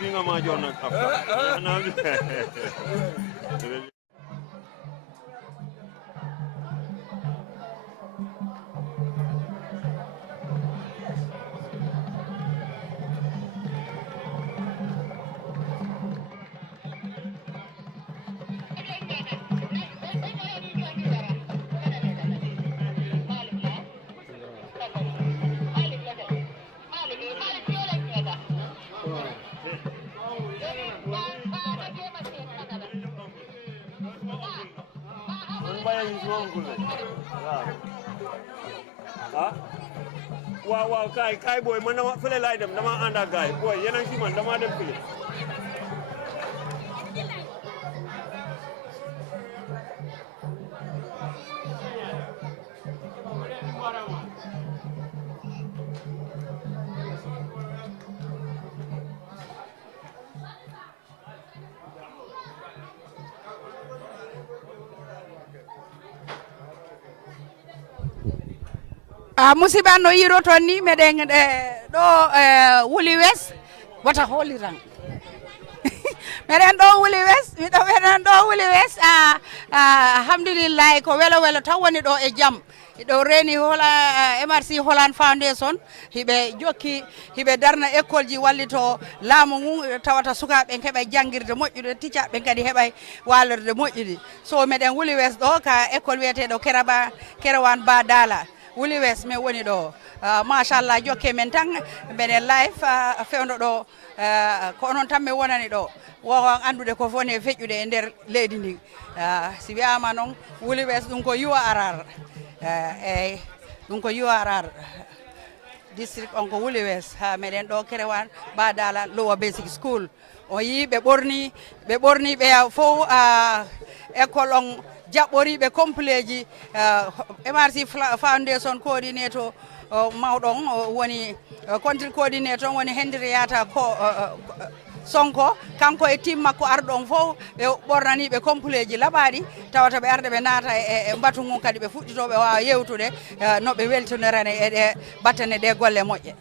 Binga majona waaw kay boy man dama fële laay dem dama ànd ak gaay boy yéen a ngi ci man dama dem fële musiba no yiroto ni meɗen ɗo Wuli West wata holiran meɗen ɗo Wuli West meɗen ɗo Wuli West alhamdulillah ko welo taw woni ɗo e jaam ɗo reni hola MRC Holland Foundation hiɓe jokki hiɓe darna école ji wallito laamu ngun tawata sukaɓe keeɓa janguirde moƴƴude ticcaɓe kadi heɓay walorde moƴƴude so meɗen Wuli West ɗo ka école wiyeteɗo Kerawan Ba Dala Wuli West min woni ɗo machallah jokke men tan mbeɗen live fewdo ɗo ko onon tan mi wonani ɗo wowon andude ko foni e feƴƴude e nder leydi ndi si wiyama noon Wuli West ɗum ko Yuwa Arar eyyi ɗum ko Yuwa Arar district on ko Wuli West ha meɗen ɗo Kerewan Badala Lower Basic School on yi ɓe ɓorni ɓe fof école on jaɓɓoriɓe complet ji MRC Foundation coordinator mawɗon woni country coordinator woni Hendriyata ko Sonko kanko e team makko arɗon fof ɓe ɓornaniɓe complet ji laɓaɗi tawata ɓe arde ɓe naata e mbatu ngun kadi ɓe fuɗɗito ɓe wawa yewtude no ɓe weltonirane e ɗe battane ɗe golle moƴƴe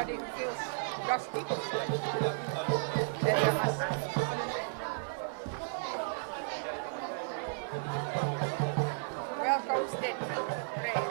body feels dusty. There's a must. Welcome statement. Prayer.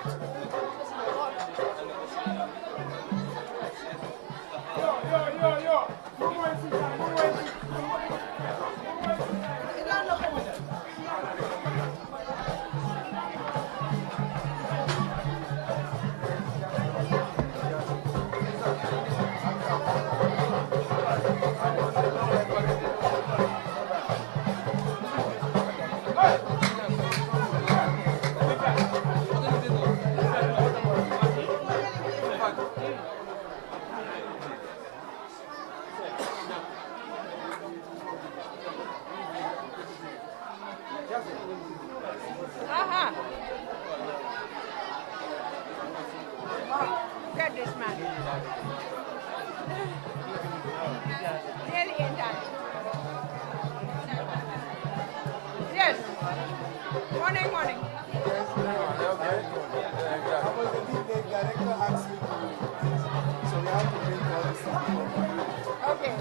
Aha. Wow, look at this man. Nearly in time. Yes. Morning, morning. Okay.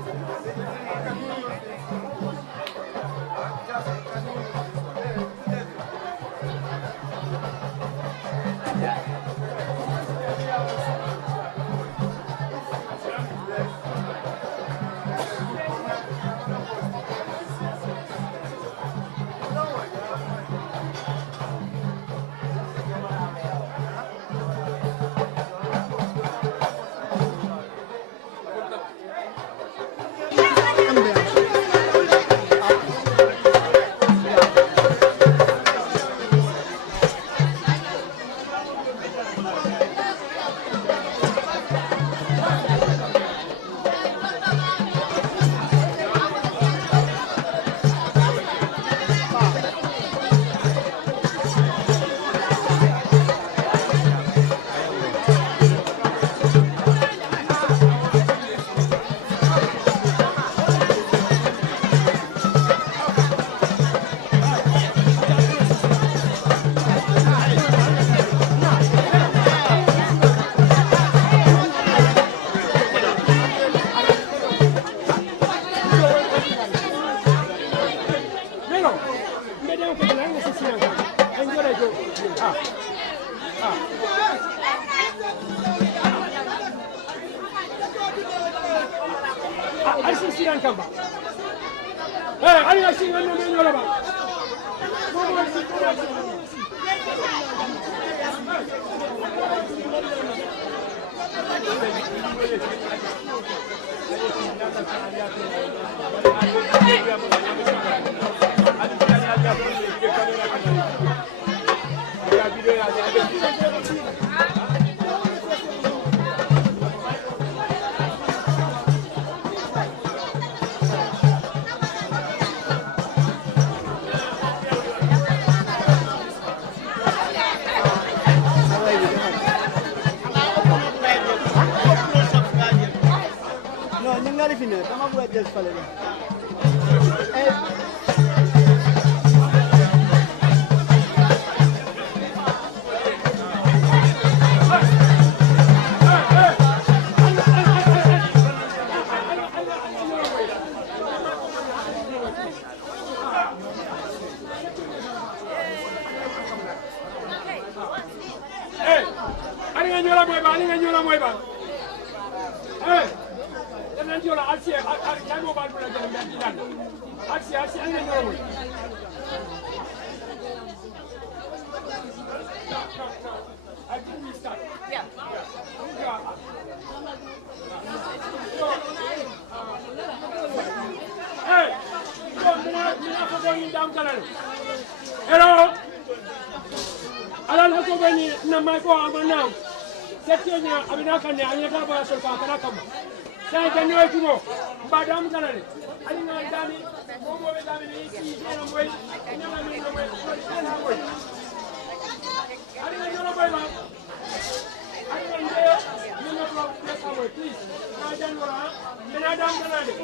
Hello. Alal hako bani na mai ko amana. Setenya abinaka ne anyaka ba so ka kana kama. Sai janyo tumo. Badam kanale. Ali na dani momo be dani ni si ina moy. Ina na mi no moy. Ina moy. Ali na jolo boy ma. Ali na ndeyo. Ni no pro pressa moy please. Na janyo ra. Ina dam kanale.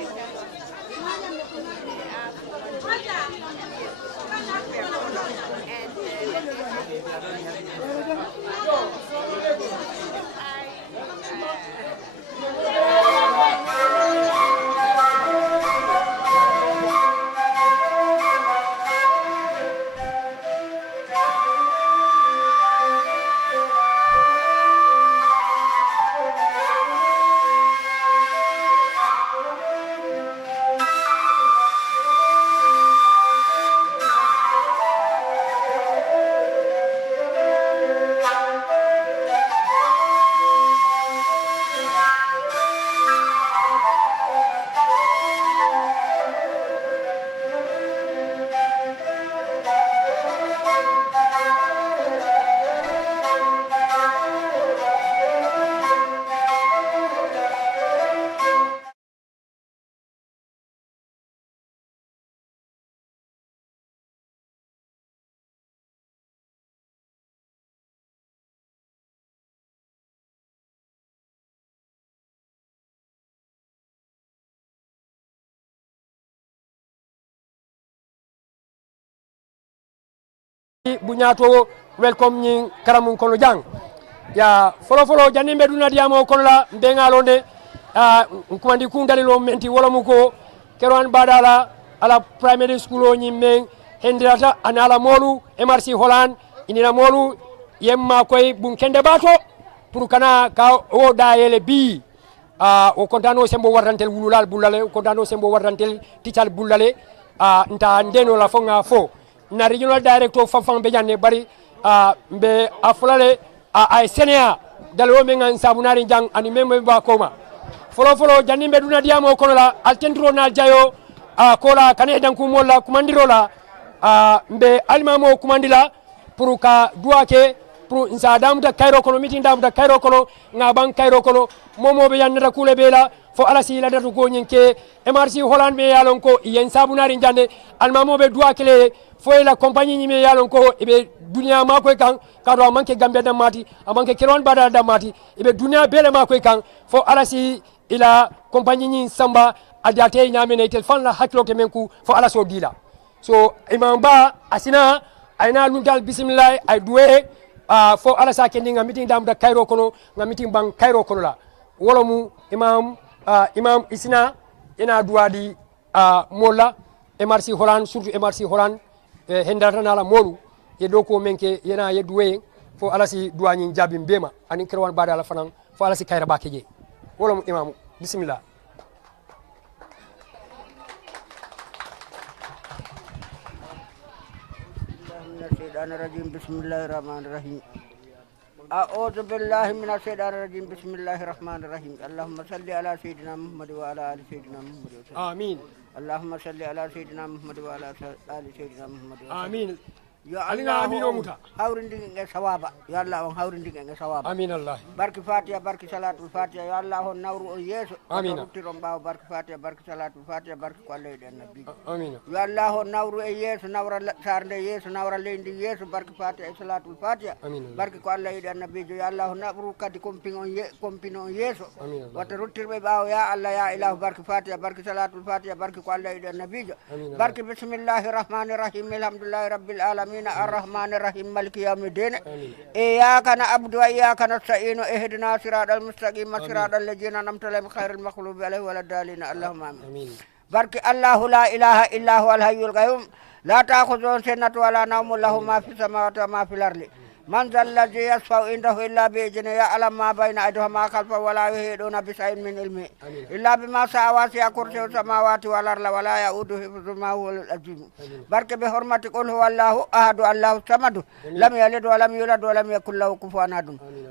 bunyato welcome nyin karamun kono jang ya folo janni be duna diamo kono la be ngalonde kumandi kundalilo menti wala muko keron badala ala primary school o nyimme hendirata anala molu MRC Holland inina molu yemma koy bun kende bato pour kana ka o dayele bi o kontano sembo warrantel wululal bulale o kontano sembo warrantel tical bulale nta ndeno la fonga fo na regional director fanfan be janne bari be afulale ay senia dalo men ngan sabunari jang ani membe ba koma folo janni be duna diamo kono la altendro na jayo kola kane dan ku molla kumandiro la mbe almamo kumandila pour ka duake pour nsa damuta kayro kono mitin damuta kayro kono ngaban kayro kono momo be yannata kule bela fo ala si la datu go nyinke MRC Holland be yalon ko yen sabunari jande almamo be duakele fo la compagnie ni me yalon ko ibe dunia ma koy kan kado manke gambe da mati amanke kiron bada da mati ibe dunia bele ma koy kan fo ala si ila compagnie ni samba adate nyamene tel fan la haklo te menku fo ala so dila so imam ba asina ayna luntal bismillah ay duwe fo ala sa kendi nga meeting dam da Cairo kono nga meeting bang Cairo kono la wolomu imam isina ina duwadi molla MRC Holland surtout MRC Holland hendata nala molu ye doko menke yena ye duwe fo ala si duwani jabi mbema anin kerwan bada ala fanan fo ala si kayra bakeje wolomu imam bismillah بسم الله الرحمن الرحيم أعوذ بالله من الشيطان الرجيم بسم الله الرحمن الرحيم اللهم صل على سيدنا محمد وعلى آل سيدنا محمد وسلم آمين اللهم صل على سيدنا محمد وعلى آل سيدنا محمد وسلم آمين يا الله هاورندين ثوابا يا الله هاورندين ثوابا آمين الله بارك فاتحة بارك صلاة الفاتحة يا الله نور يسوع آمين بارك فاتحة بارك صلاة الفاتحة بارك قال النبي آمين يا الله نور يسوع نور سارد يسوع نور لين يسوع بارك فاتحة صلاة الفاتحة بارك قال النبي يا الله نور كدي كومبينو يسوع وترتر بباو يا الله يا إله بارك فاتحة بارك صلاة الفاتحة بارك قال النبي بارك بسم الله الرحمن الرحيم الحمد لله رب العالمين الرحمن الرحيم مالك يوم الدين إياك نعبد وإياك نستعين اهدنا صراط المستقيم صراط الذين أنعمت عليهم غير المغضوب عليهم ولا الضالين اللهم آمين بارك الله لا إله إلا هو الحي القيوم لا تأخذه سنة ولا نوم له ما في السماوات وما في الأرض من ذا الذي يشفع عنده إلا بإذنه يعلم ما بين أيديهم وما خلفهم ولا يحيطون بشيء من علمه إلا بما شاء وسع كرسيه السماوات والأرض ولا يؤوده حفظهما وهو العظيم بارك بحرمة قل هو الله أحد الله الصمد لم يلد ولم يولد ولم يكن له كفوا أحد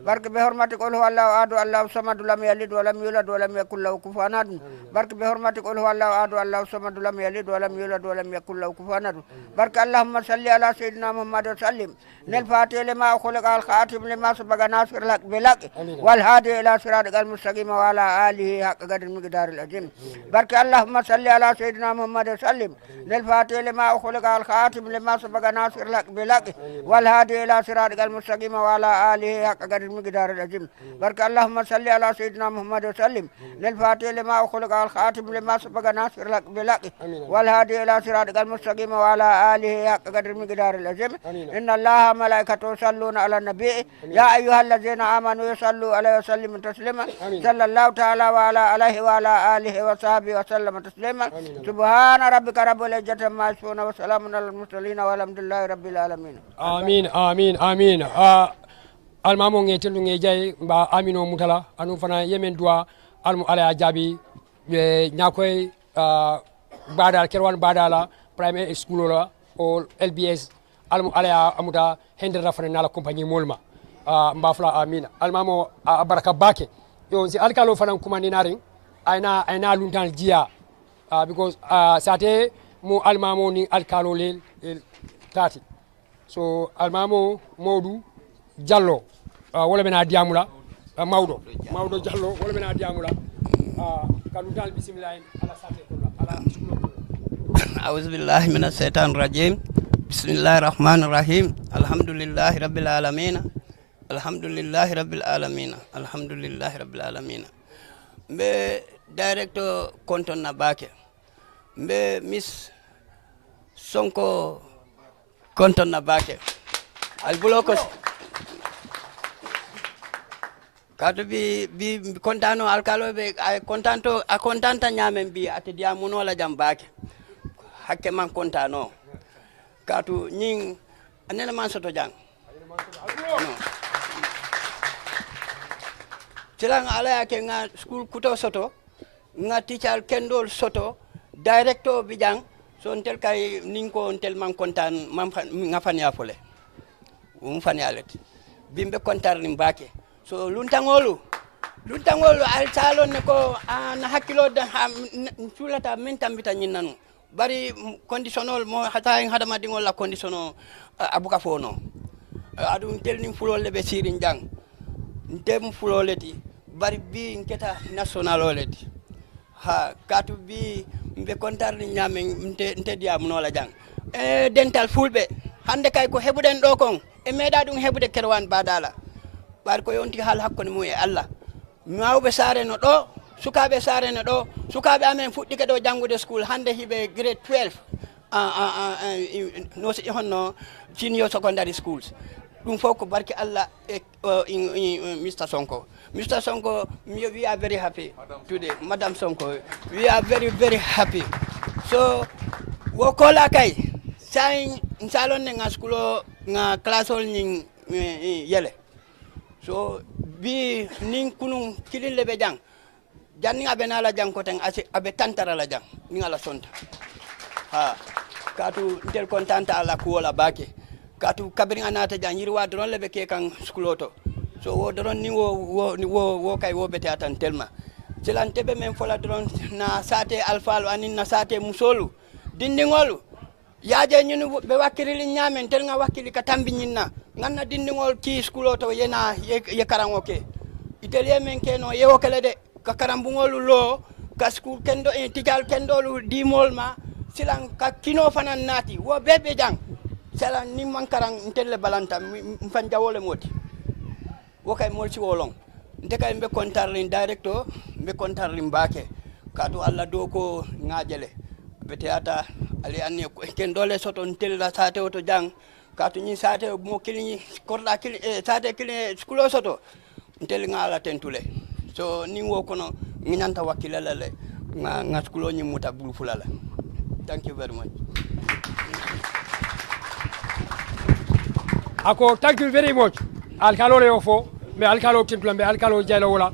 بارك بحرمة قل هو الله أحد الله الصمد لم يلد ولم يولد ولم يكن له كفوا أحد بارك بحرمة قل هو الله أحد الله الصمد لم يلد ولم يولد ولم يكن له كفوا أحد بارك اللهم صل على سيدنا محمد وسلم الفاتح لما خلق الخاتم لما سبق ناصر لك بلك والهادي الى صراطك المستقيم وعلى اله حق قدر المقدار العظيم بارك اللهم صل على سيدنا محمد وسلم للفاتح لما خلق الخاتم لما سبق ناصر لك بلك والهادي الى صراطك المستقيم وعلى اله حق قدر المقدار العظيم بارك اللهم صل على سيدنا محمد وسلم للفاتح لما خلق الخاتم لما سبق ناصر لك بلك والهادي الى صراطك المستقيم وعلى اله حق قدر المقدار العظيم ان الله ملائكته يصلون على النبي يا أيها الذين آمنوا يصلوا عليه وسلموا تسليما صلى الله تعالى وعلى عليه وعلى آله وصحبه وسلم تسليما سبحان ربك رب العزة عما يصفون وسلام على المرسلين والحمد لله رب العالمين آمين آمين آمين almamo nge telu nge jay ba amino mutala anu fana yemen dua almu ala jabi nyakoy badal kerwan badala primary school la o LBS almu ala amuta hendre rafane nala compagnie molma mbafla amina almamo baraka bake yo si alkalo fana kumani nari ayna luntan jia because sate mo almamo ni alkalo lel tati so almamo modu jallo wala bena diamula mawdo jallo wala bena diamula kaluntal bismillah ala sate ko ala أعوذ بالله من الشيطان الرجيم بسم الله الرحمن الرحيم الحمد لله رب العالمين الحمد لله رب العالمين الحمد لله رب العالمين مbe director konton na bake mbe miss sonko konton na bake al bloko kadu bi kontano alkalo be kontanta nyamen bi ate dia munola jam baake hakke man kontano katu nyin anena man soto jang no. Tilang ala ke nga school kuto soto nga teacher kendol soto director bijang so ntel kay ninko ntel man kontan nga fanya fole fanya let bimbe kontar ni mbake so luntangolu al salon ne ko na hakilo da sulata min tambita nyinnanu bari conditionnel mo hata en hadama dingol la conditionno abuka fono adu tel ni fulole be sirin jang ndem fuloleti bari bi nketa national oleti ha katu bi mbe kontar ni nyame nte dia munola jang dental fulbe hande kay ko hebuden do kon e meda dum hebude kerwan badala bar ko yonti hal hakkoni mu e Allah mawbe sare no do sukabe sare no do sukabe amen fuddike do jangude school hande hibe grade 12 no si honno senior secondary schools dum foko barki Allah e Mr Sonko we are very happy today Madam Sonko we are very very happy so wo kola kay sain salon nga school nga classol ni yele so bi nin kunun kilin lebe jang janni abe nala jang ko ten abe tantara la jang ni ala sonta ha katu ntel kontanta ala ko wala bake katu kabri anata jang yirwa dron lebe ke kan skuloto so wo dron ni wo kay wo bete atan telma jelan tebe men fola dron na sate alfalu anin na sate musolu dindingolu yaaje ñunu be wakili ñamen tel nga wakili ka tambi ñinna nganna dindingol ki skuloto yena ye karango ke itelie men ke no yewo kele de ka karambungolu lo ka skul kendo e tijal kendolu dimol ma silan ka kino fanan nati wo bebe jang silan ni man karang ntelle balanta mfan jawole moti wo kay molci wolong ndekay mbe kontarlin director mbe kontarlin bake kadu alla do ko ngajele beteata ali anne ken dole soto ntella sate oto jang katu ni sate mo kilini korla kili sate kili skulo soto ntel ngala tentule so ni wo kono nginanta wakilala le nga skulo ni muta bulu fulala thank you very much ako thank you very much alkalo le ofo me alkalo tentula me alkalo jayla wala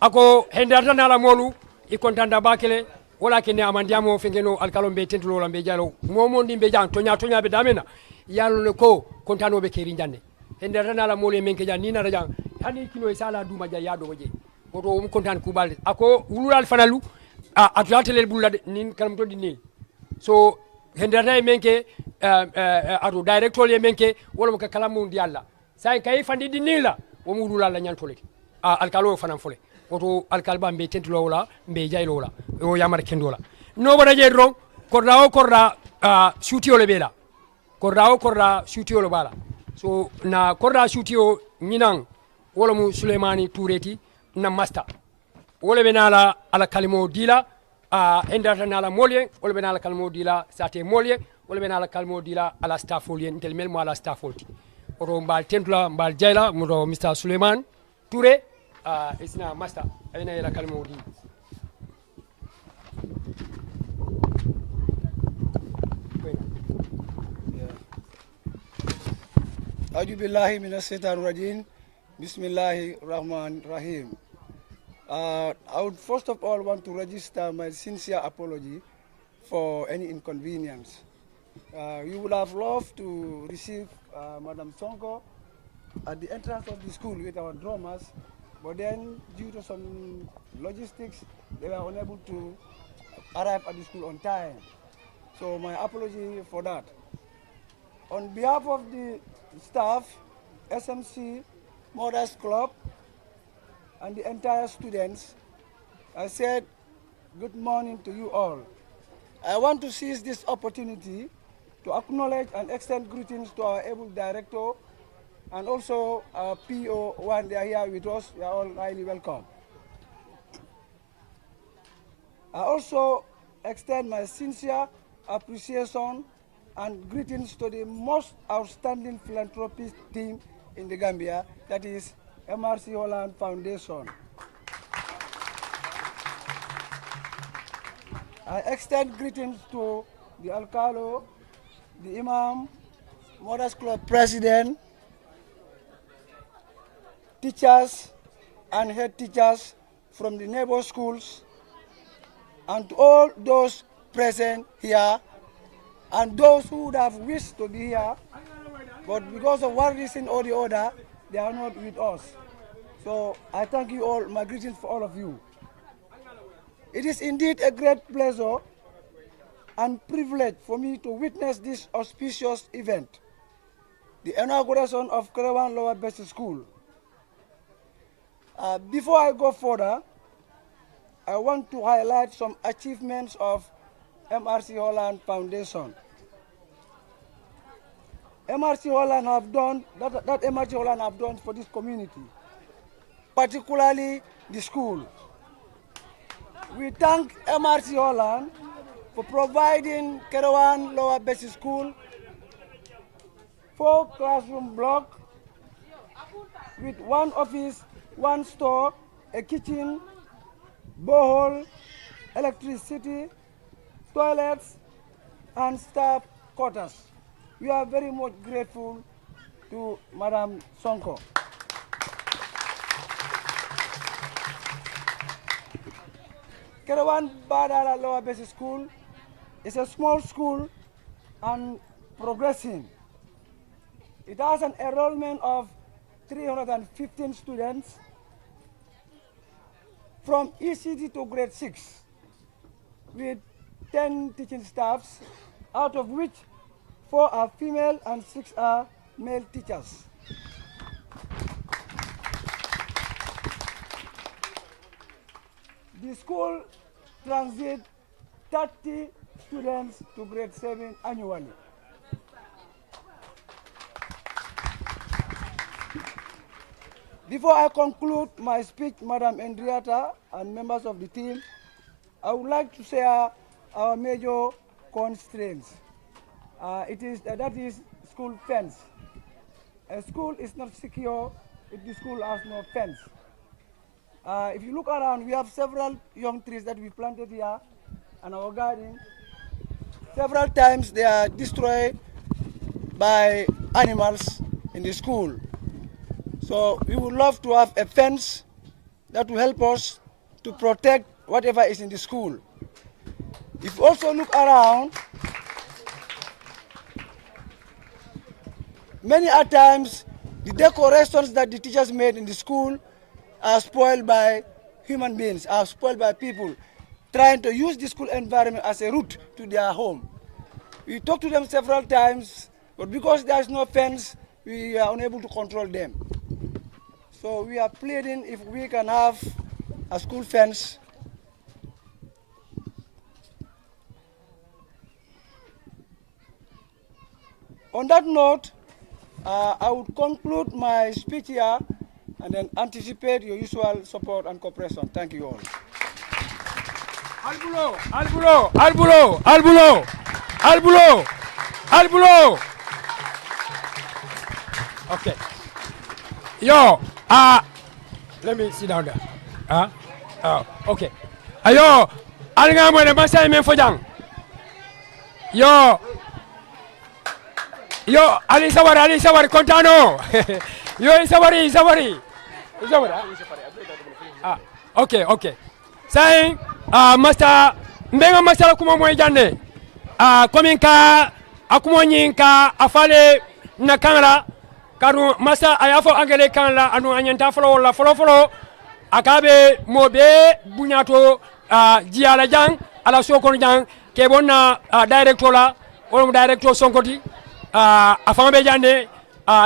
ako hendarta nala molu i kontanda bakele wala ke ne amandiamo fengeno alkalo be tentulo wala be jalo momo ndi be jang tonya be damena yalo le ko kontano be keri jande hendarta nala molu men ke jan ni na jang hani kino sala duma ja yado waje oto um kontan ku balde ako wulul fanalu atlatele bulade nin kalam to dinil so hendarta men ke ado director le men ke wala ka kalamu ndi alla sai kay fandi dinila wo wulul la nyantoleti alkalo fanan fole oto alkalba mbe tentulo wala mbe jaylo wala o yamar kendola no bada je ron korda shootiyo le bela korda shootiyo le bala so na korda shootiyo nyinan wala mu Suleimani Toureti na master wala be nala ala kalimo dila endata nala molien wala be nala kalimo dila sate molien wala be nala kalimo dila ala staffolien tel mel mo ala staffolti oto mbal tentula mbal jayla mo Mr Suleiman Touré isna master ayna ila kalimo di A'udhu billahi minash shaitanir rajim. Bismillahir Rahmanir Rahim. I would first of all want to register my sincere apology for any inconvenience. You would have loved to receive Madam Sonko at the entrance of the school with our drummers, but then due to some logistics, they were unable to arrive at the school on time. So my apology for that. On behalf of the staff, SMC, Mothers Club, and the entire students, I said good morning to you all. I want to seize this opportunity to acknowledge and extend greetings to our able director and also our PO when they are here with us. They are all highly welcome. I also extend my sincere appreciation and greetings to the most outstanding philanthropist team in the Gambia, that is MRC Holland Foundation. I extend greetings to the Alcalo, the Imam, Mothers Club President, teachers and head teachers from the neighbor schools, and to all those present here, and those who would have wished to be here, but because of one reason or the other, they are not with us. So I thank you all, my greetings for all of you. It is indeed a great pleasure and privilege for me to witness this auspicious event, the inauguration of Kerewan Lower Basic School. Before I go further, I want to highlight some achievements of MRC Holland Foundation. MRC Holland have done, that MRC Holland have done for this community, particularly the school. We thank MRC Holland for providing Kerewan Lower Basic School 4 classroom block with 1 office, 1 store, a kitchen, borehole, electricity, toilets, and staff quarters. We are very much grateful to Madam Sonko. Kerewan Badala Lower Basic School is a small school and progressing. It has an enrollment of 315 students from ECD to grade 6 with 10 teaching staffs, out of which 4 are female and 6 are male teachers. The school transits 30 students to grade 7 annually. Before I conclude my speech, Madam Henrietta and members of the team, I would like to share our major constraints. That is school fence. A school is not secure if the school has no fence. If you look around, we have several young trees that we planted here in our garden. Several times they are destroyed by animals in the school. So we would love to have a fence that will help us to protect whatever is in the school. If you also look around, many a times the decorations that the teachers made in the school are spoiled by human beings, are spoiled by people trying to use the school environment as a route to their home. We talked to them several times, but because there is no fence, we are unable to control them. So we are pleading if we can have a school fence. On that note, I would conclude my speech here and then anticipate your usual support and cooperation. Thank you all. Albulo, albulo, albulo, albulo, albulo, albulo. Okay. Yo, let me sit down there. Okay. Ayo, alga mo na masay men fojang. Yo, Ali Sawari, kontano. Yo, Sawari. Okay. Say, Master, mbenga masala kuma moy jande. Komin ka akumo nyinka afale na kamera karu Master ayafo angele kan la anu anyanta folo akabe mobe bunyato jiala jang ala sokon jang ke bonna director la wala director sonkoti afambe jande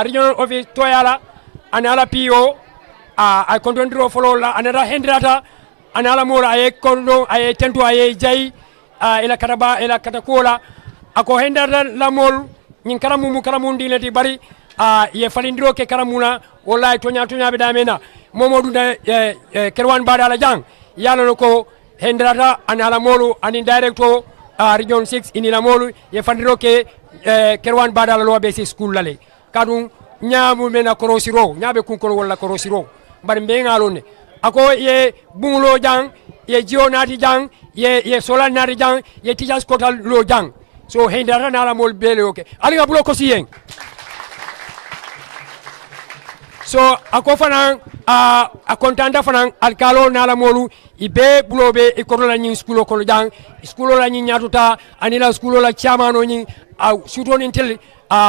regional office toyala anala PO I control follow la another hendrata anala mora ay kondo ay tento ay jay ila katakola ako hendrata la mol nyin karamu ndilati bari ye falindiro ke karamuna wallahi tonya be damena momodu da Kerewan Badala jang yalla ko hendrata anala molu ani director region 6 inila molu ye falindiro ke kerwan badala lo be si school lale kadum nyaamu mena korosiro nyaabe kunkolo wala korosiro bar mbe ngalone ako ye bungulo jang ye jio nati jang ye solar nati jang ye teachers kotal lo jang so hendara nala mol bele okay ali gabulo ko siyeng so ako fanan a kontanda fanan alkalo nala molu ibe bulobe e korola nyin skulo ko jang skulo la nyin nyatuta anila skulo la chamano nyin a sutonin tel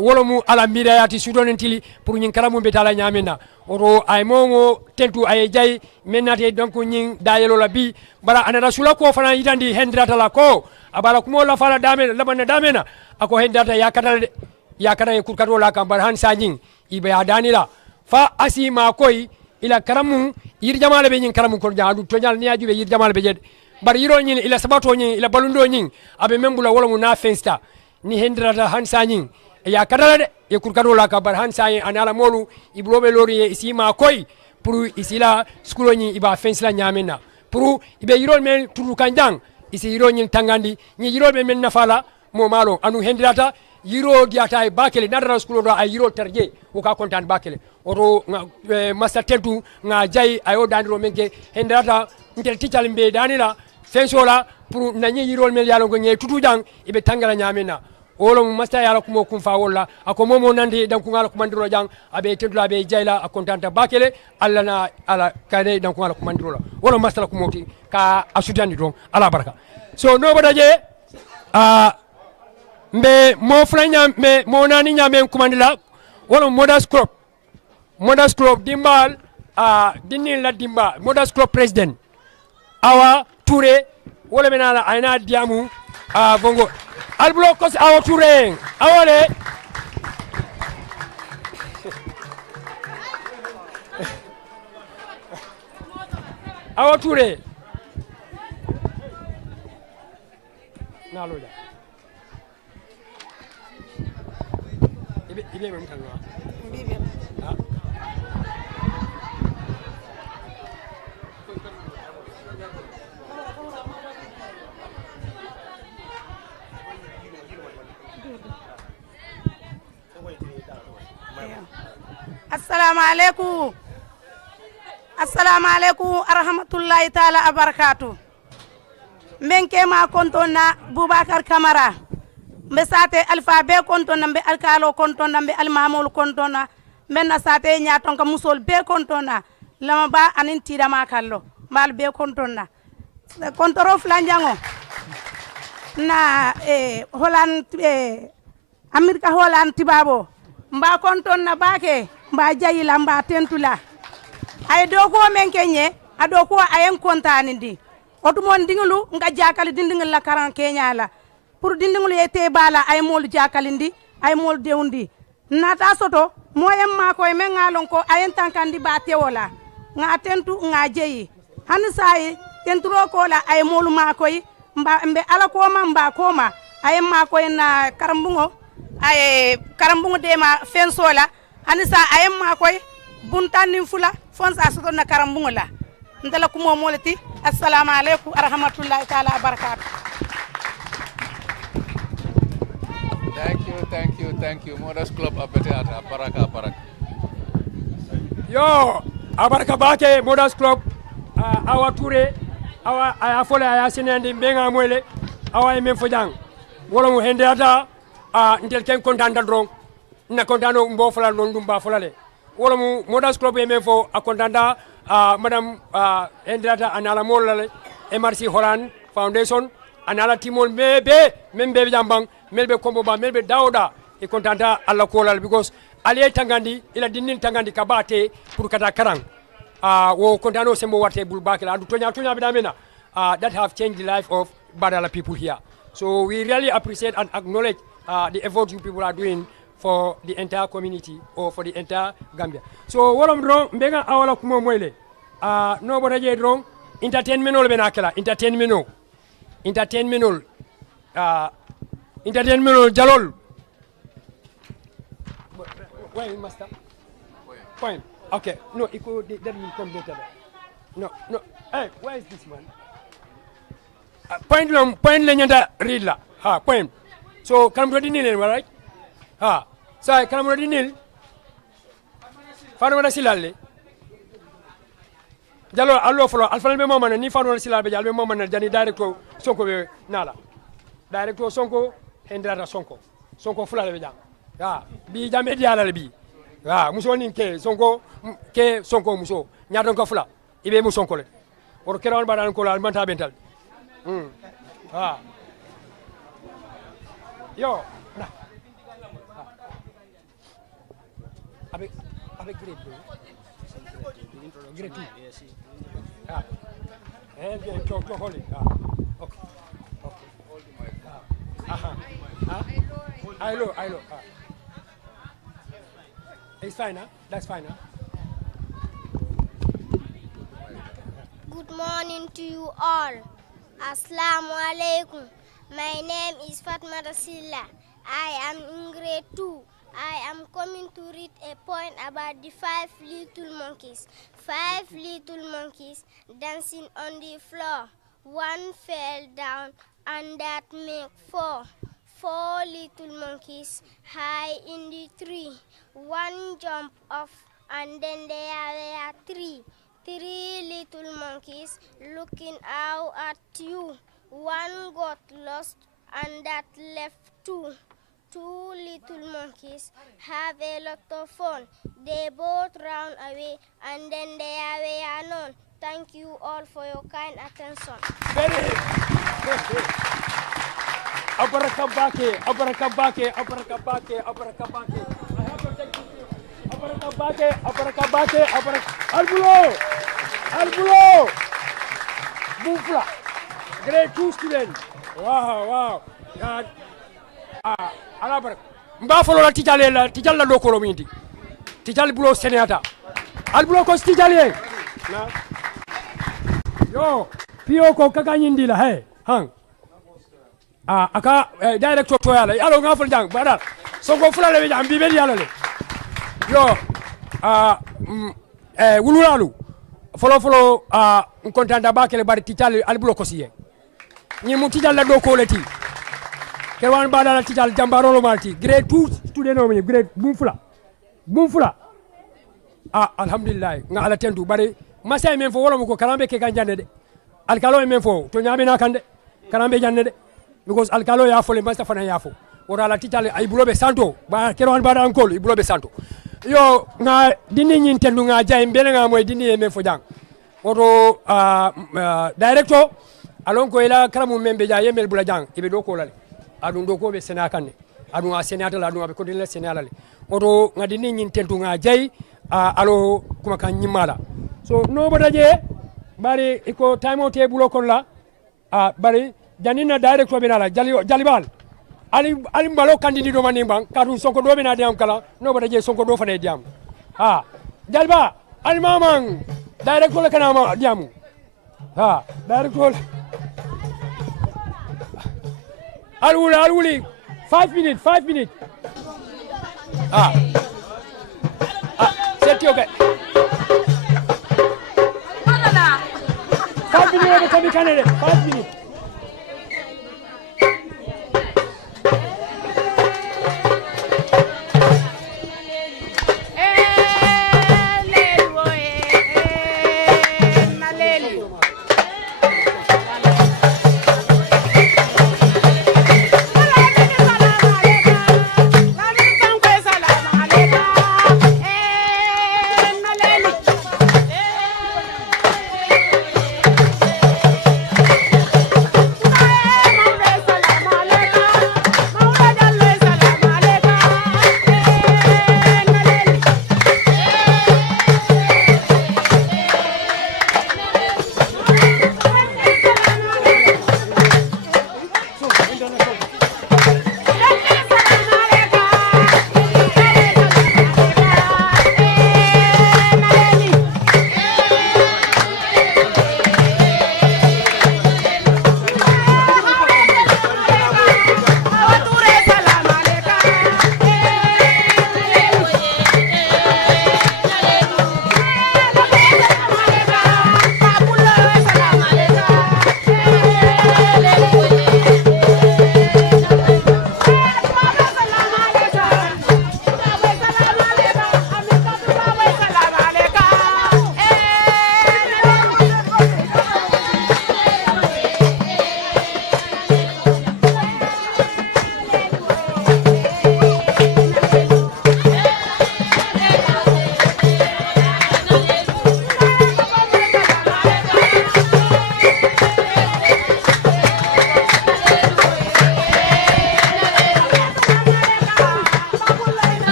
wolo mu ala mirayati sutonin tili pour nyin kalamu betala nyamena oro ay momo tentu ay jay menate donc nyin dayelo la bi bara anada sula ko fana yitandi hendrata la ko abala kumo la fala damena labana damena ako hendrata yakata e kurkato la kambar han sajin ibe adanila fa asima koy ila karamu yir jamale be nyin karamu ko jaadu to nyal niaju be yir jamale be jed bar yiro nyin ila sabato nyin ila balundo nyin abe membula wala mu na fensta ni hendrata han sajin ya kadala de e kurkato la kambar han sajin anala molu iblobe lori e isima koy pour isila skulo nyin iba fensla nyamena pour ibe yiro men turu kanjang isi yiro nyin tangandi nyi yiro be men nafala mo malo anu hendrata yiro diata e bakele nadara skulo do ay yiro terje ko ka kontan bakele oto masa tentu nga jay ayo dandiro menke hendrata ntel tical mbe danila fensola pour nanyi yiro mel yalo ngo nyi tutu jang ibe tangala nyamena wolo masta yala kumo kum fa wala ako momo nande dan ko ngala kumandiro jang abe tentu abe jayla a kontanta bakele alla na ala kane dan ko ngala kumandiro la wolo masta la kumoti ka asudani don ala baraka so no bodaje mbe mo flanya me mo nani nyame kumandila wolo Modas Club dimbal dinni la dimba Modas Club president awa Touré wala menala ayna diamu bongo albulo ko awa Touré awale awa Touré naloja ibe mutanga assalamu alaikum arahmatullahi taala abarakatu menke ma kontona Boubacar Camara mbe sate alpha be kontona mbe alkalo kontona mbe almamol kontona menna sate nyaton ka musol be kontona lama ba anin tida ma kallo mal be kontona kontoro flanjango na holan amerika holan tibabo mba kontona bake mba jayila mba tentula ay do ko men kenye ado ko ayen kontani ndi otumon dingulu nga jakali dindingul la karan kenya la pour dindingulu yete bala ay mol jakali ndi ay mol dewndi nata soto moyem mako e men ngalon ko ayen tankandi ba tewola nga tentu nga jeyi han sai tenturo ko la ay mol mako mba mbe ala ko mba ko ma ay mako na karambungo ay karambungo de ma fensola han sa ay mako buntanin fula fonsa soto na karambungo la ndala kumo molati assalamu alaikum arahmatullahi taala barakatuh. Thank you. Modas Club abete ata baraka. Yo, abaraka bake Modas Club awa Touré awa aya fole aya sinende benga mwele awa e men fojang wala mo hende ata ndel ken kontanda dron na kontano mbo fola non dum ba fola le wala mo Modas Club e men fo a kontanda madame hendrata anala molale MRC Holland Foundation anala timol mebe membe jambang melbe kombo ba melbe dauda e kontanta alla kolal because ali tangandi ila dinnin tangandi kabate pour kata karang wo kontano sembo warte bulbakela andu tonya bidamena that have changed the life of Badala people here. So we really appreciate and acknowledge the effort you people are doing for the entire community or for the entire Gambia. So what I'm wrong, mbega awala kumo mwele. No bodaje wrong. Entertainment ol benakela. Entertainment jalol. Where master? Point. Okay. No, that will come later. No. Hey, where is this one? Point lenyanda read la. Point. So come to the right? ha sai kana mo dinil fanu na silalle jalo allo folo alfal be momana ni fanu na silalle jalo be momana jani directo sonko be nala directo sonko hendrata sonko fulale be jam ha bi jambe diala bi ha muso ni ke sonko muso nyaadon ko fula ibe mu sonko le or kerawon badan ko la manta bental ha yo na avec grade grade ah and to holy okay I know it's fine that's fine Good morning to you all. Assalamu alaikum. My name is Fatmata Silla. I am in grade 2. I am coming to read a poem about the 5 little monkeys. 5 little monkeys dancing on the floor. One fell down and that made 4. 4 little monkeys high in the tree. One jumped off and then there were 3. 3 little monkeys looking out at you. One got lost and that left 2. 2 little monkeys have a lot of fun. They both ran away and then they were none. Thank you all for your kind attention. Abarakabake. I have to take you. Albulo. Bufla. Grade 2 student. Wow. Alabar. Mba folo la tijal la lokolo mindi. Tijal bulo senata. Albulo ko tijal na. Yo, pio ko kakanyindi la he. Hang. Aka director to yala. Yalo ngafol jang badal. So ko fula le jam bi be yala le. Yo, wululalu. Folo kontanda bakele bari tijal albulo ko siye. Ni mu tijal la lokolo ti. Kewan badala tijal jambarolo malti grade 2 student o grade bumfula alhamdulillah nga ala tendu bare masay men fo wala ko kalambe ke ganjande de alkalo men fo to nyame na kande kalambe jande de because alkalo ya fo le masta fana ya fo wala la tijal ay bulobe santo ba kewan bada ankol bulobe santo yo nga dindi nyin tendu nga jay mbele nga moy dindi men fo jang oto director alon ko ila karamu membe ja yemel bula jang ibe do ko lale adun do ko be sena kanne adun a senata la adun be kodile senala le oto ngadi ni nyin tentu nga jay alo kuma kan nyimala so no badaje bari iko time o table kon la bari janina director be nala jalibal ali mbalo kandidi do mani bang kadun sonko do be na diam kala no badaje sonko do fane diam jalba ali mamang director la kana ma diam director Alwuli, 5 minutes. Set you okay. 5 minutes, come Canada. 5 minutes.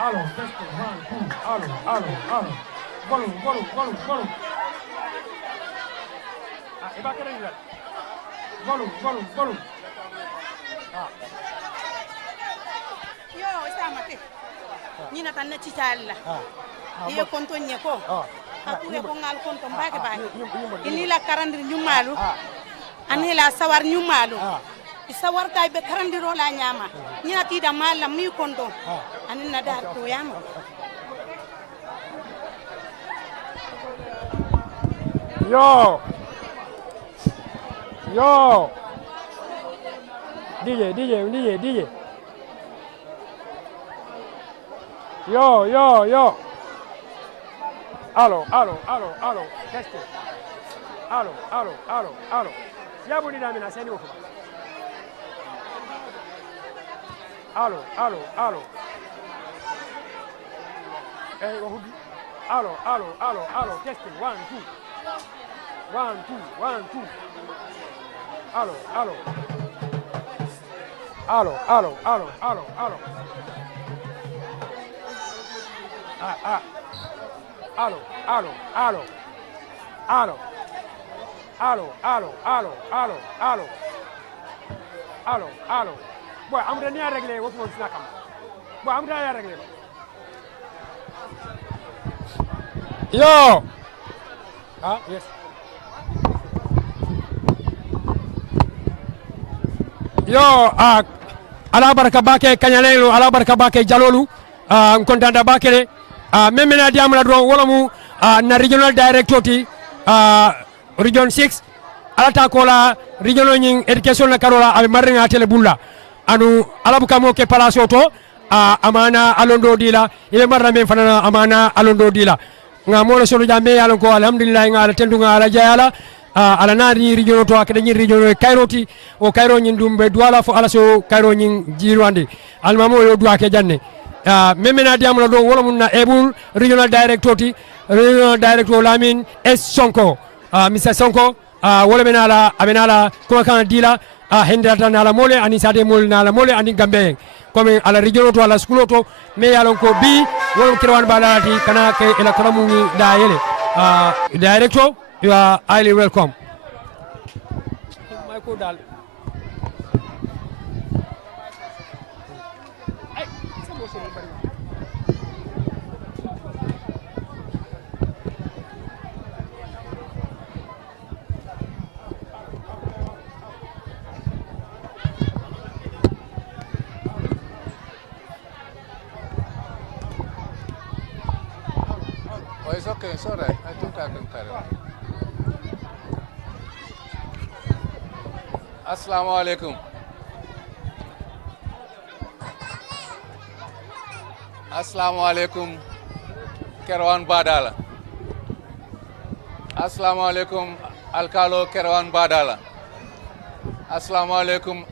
Allo, test 1, 2, allo. Volume. Iba kere ngal. Volume. Yo, isamate. Nyina tan na cicalla. Iyo konto nyeko. Atuge ko ngal konto mbake baake. Ini la karandir nyumalu. Ani la sawar nyumalu. Isawar tay be karandiro la nyama. Nyina tida mala mi konto. Ani na dar to yama. Yo. DJ. Yo. Allo. Test. Allo. Yabu ni damina seni wofu. Allo. Wahudu. Allo. Testing. 1, 2. 1, 2. Allo. Allo. Boy, I'm going to régler what was not. Boy, I'm going to régler. Yo. Yes. Yo, ala baraka bake kanyalelo, ala baraka bake jalolu, kontanda bakele, memena diamla do wala mu na regional director ti region 6 ala ta kola regional nying education na karola al maringa tele bulla anu ala buka mo ke palaso to amana alondo dila ile marra men fanana amana alondo dila nga mo solo jambe yalla ko alhamdulillah nga ala tendu nga ala jayala ala nari region to akada nyi region kairoti o kairo nyin dumbe duala fo ala so kairo nyin jirwande almamo yo duwa ke janne memena diamla do wala mun na ebul regional director ti regional director Lamin S Sonko Mr Sonko wala benala ko kan dila hendata nala mole ani sade mol nala mole ani gambe comme ala region to ala school to me yalon ko bi wala kirwan balati kana ke ela kalamu ni da yele director you are highly welcome. Michael Dal. Oh, it's okay, it's all right. I think I can carry on. Assalamu alaikum. Assalamu alaikum, Kerwan Badala. Assalamu alaikum, Alkalo Kerwan Badala. Assalamu alaikum,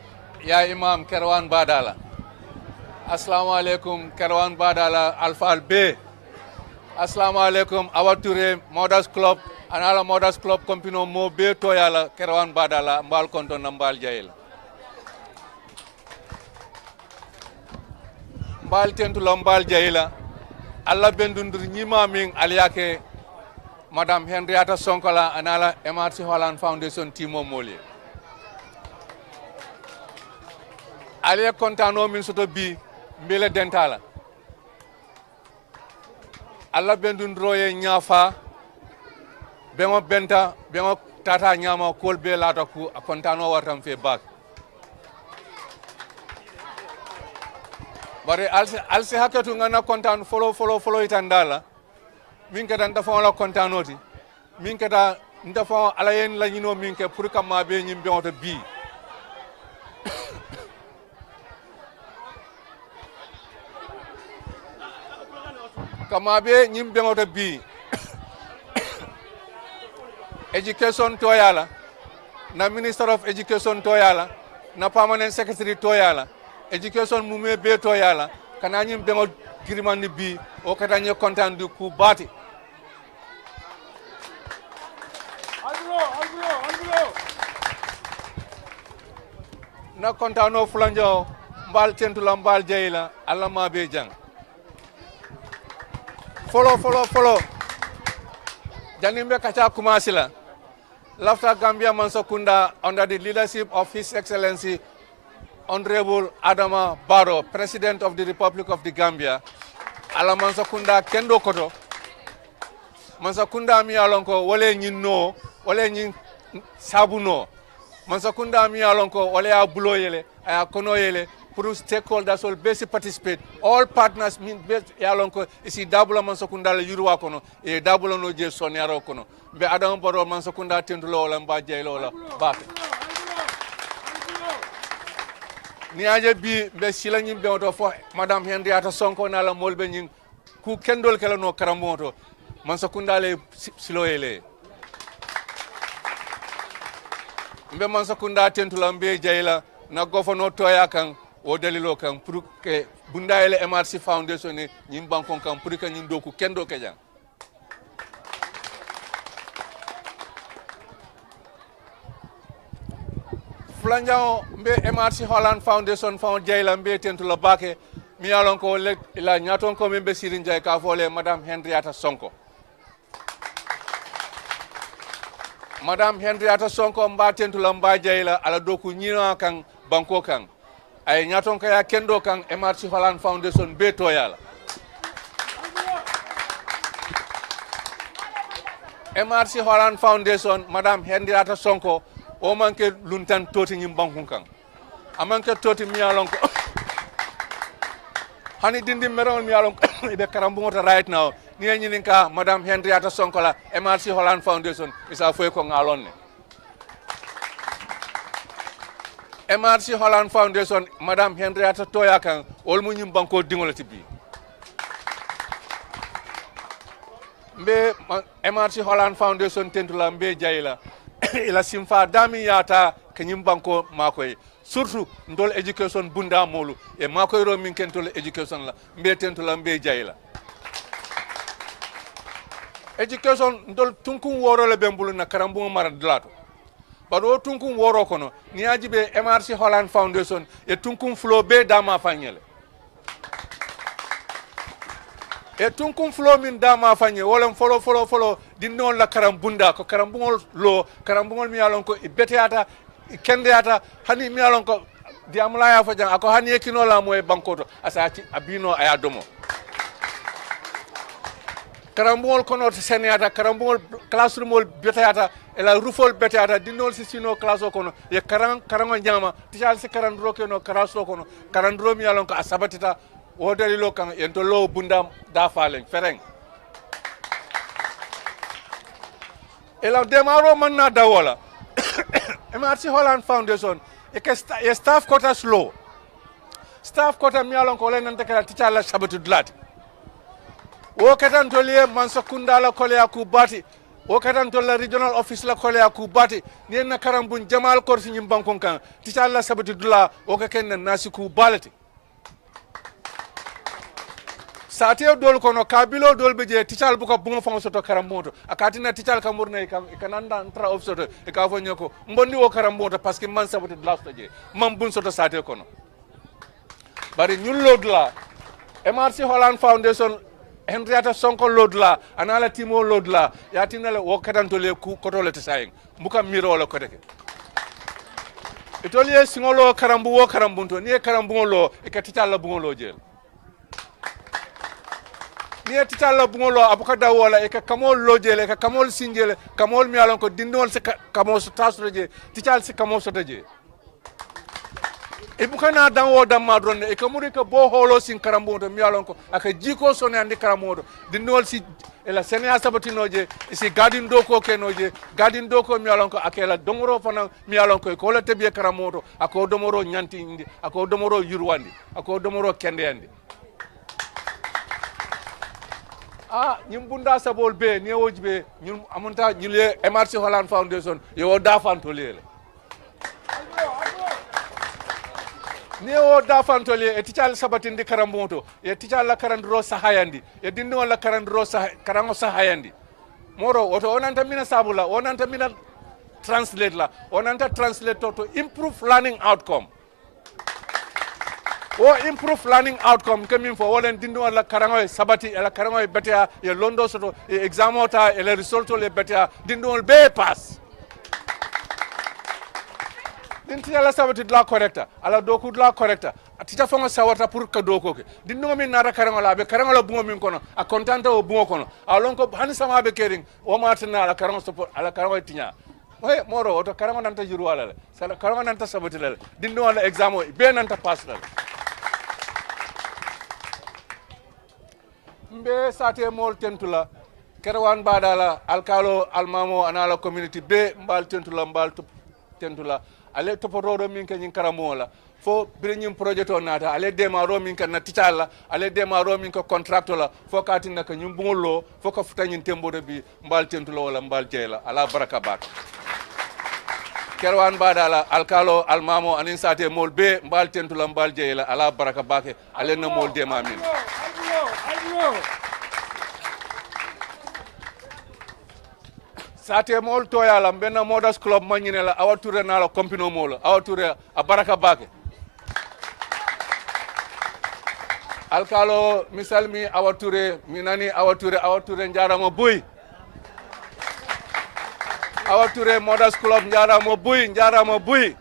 Ya Imam Kerwan Badala. Assalamu alaikum, Kerwan Badala Alfal B. Assalamu alaikum, Awature Mothers Club, and all Mothers Club Compino Mo Be Toyala, Kerwan Badala, Mbal Konton Mbal Jail. Mbal Tentu Lombal Jaila, Allah Bendundur Nima Ming Aliake, Madame Henrietta Sonkola, and alla MRC Holland Foundation Timo Moli. Alia Contano min soto bi Mbele Dentala. Allah bendun roye nyafa bengo benta bengo tata nyama kolbe lata ku kontano watam fe bak bare alsi hakatu ngana kontan follow itandala min kata nda fon la kontanoti min kata nda fon ala yen la nyino min ke pour kama be nyim bengo to bi kama be nyim bengo to bi education toyala na minister of education toyala na permanent secretary toyala education mume be toyala kana nyim be girimandi bi o kata nye content du ku bati na kontano fulanjo mbal tentula mbal jeyla alla ma be jang follow janimbe kacha kumasila lafta Gambia Mansakunda under the leadership of His Excellency Honorable Adama Barrow, President of the Republic of the Gambia. Ala Mansakunda kendo koto. Mansakunda mi alonko wale nyino, wale nyin sabuno. Mansakunda mi alonko wale abulo yele, ayakono yele. Pour stakeholders will basically participate. All partners mean yalonko isi dabula Mansakunda le yuru wakono, e dabula no je soniaro kono. Be Adam Barrow Mansakunda tendulo wala mba jeylo wala ba. Ni aje bi be sila nyim be oto fo Madame Henrietta Sonko na la molbe nyin ku kendol kala no karamoto Mansakunda le siloyele. Mbe Mansakunda tentula mbe jeyla na gofono toya kan o dalilo kan pour que bundayele MRC Foundation ni nyim bankon kan pour que nyim doku kendo kejan. Flanjao mbe MRC Holland Foundation found jeyla mbe tentula bake mi alon ko la nyaton ko mbe sirin jay ka fole Madame Henrietta Sonko. Madame Henrietta Sonko mba tentula mba jeyla ala doku nyina kan banko kan ay nyaton ka ya kendo kan MRC Holland Foundation be to yala MRC Holland Foundation Madame Henrietta Sonko o manke luntan toti nyim bankun kan amanke toti mi alon ko hani dindi meron mi alon be karambota right now ni nyinin ka Madame Henrietta Sonko la MRC Holland Foundation isa foy ko ngalon ne MRC Holland Foundation Madame Henrietta Toya kan olmu nyim banko dingolati bi mbe MRC Holland Foundation tentula mbe jayla ila simfa dami yata kanyim banko makoy surtout ndol education bunda molu e makoy ro min kentol education la mbe tentula mbe jayla education ndol tunkun woro le bembulu na karambu mara dlato bado tunkun woro kono ni ajibe MRC Holland Foundation e tunkun flow be dama fanyele e tunkun flow min dama fanye wolem follow dinnon la karambunda ko karambungol lo karambungol mi alon ko e beteata kendeata hani mi alon ko diamula ya fajan ako hani ekino la moy bankoto asati abino aya domo karambungol kono seniata karambungol classroom beteata ela rufol beteata dinol si sino classo kono e karango nyama tijal si karandro kono karaso kono karandro mi alon ko asabatita o dalilo kan ento lo bunda da falen fereng ela demaro manna dawola MRC Holland Foundation e staff quota slow staff quota mi alon ko len nan takala tijala sabatu dlati o katan toliye Mansakunda la kole akubati o katan tolla regional office la kole akubati ni na karambun jamal korsi nyim bankon kan tijala sabatu dula o ka ken nasiku balati sateo dol kono kabilo dol beje tical buko bungo fon soto karamboto akatina tical kamurna ikananda tra of soto e ka fo nyoko mbondi o karamboto parce que man sabote blasto je man bun soto sateo kono bari ñul lodla MRC Holland Foundation Henrietta Sonko lodla anala timo lodla yatina le wo kadantole ku kotole tsayeng mbuka miro la kodeke itoliye singolo karambu wo karambunto ni karambu lo e ka tical la bungo lo jel ni titalla bungolo abuka dawola e ka kamol lojele ka kamol sinjele kamol mi alon ko dindon se kamol so tasroje tital se kamol so taje e bukana danwo damma dronne e kamuri ka bo holo sin karamboto mi alon ko aka jiko sone andi karamodo dindol si e la senia sabatinoje isi gadin doko kenoje gadin doko mi alon ko akela domoro fana mi alon ko la tebiye karamodo ako domoro nyanti indi ako domoro yurwandi ako domoro kende andi ñim bunda sabol be ne woji be ñun amunta ñule MRC Holland Foundation yo dafantolele ne o dafantole e tical sabatindi karamboto e tical la karandro sahayandi e dindi wala karandro karango sahayandi moro oto onanta mina sabula onanta mina translate la onanta translate to improve learning outcome o improve learning outcome kamin fo wolen dindi wala karango sabati la karango betea e londo soto e examota e le risolto le betea dindi wol be pass dinti ala sabati la correcta ala doku la correcta tita fonga sawata pour ka doko ke dinno min nara karango la be karango la bungo min kono a contenta o bungo kono a lon ko hani sama be kering o matna ala karango support ala karango tinya oy moro oto karango nanta juru wala le sala karango nanta sabati le dinno wala examo be nanta pass la mbe sate mol tentula kerwan badala alkalo almamo anala community be mbal tentula mbal tentula ale topoto min ke nyin karamo la fo birenyim projet on nata ale demaro min kan na titala ale demaro min ko contract la fo katin na ka nyum bungolo fo ko futanyin tembodo bi mbal tentulo wala mbal jeyla ala baraka bak kerwan badala alkalo almamo anin sate mol be mbal tentula mbal jeyla ala baraka bake ale na mol dema min sate mol toyala benna modas club manyine la awature na la compino mol awature a baraka bake alkalo misalmi awature minani awature njaramo buy awature modas club njaramo buy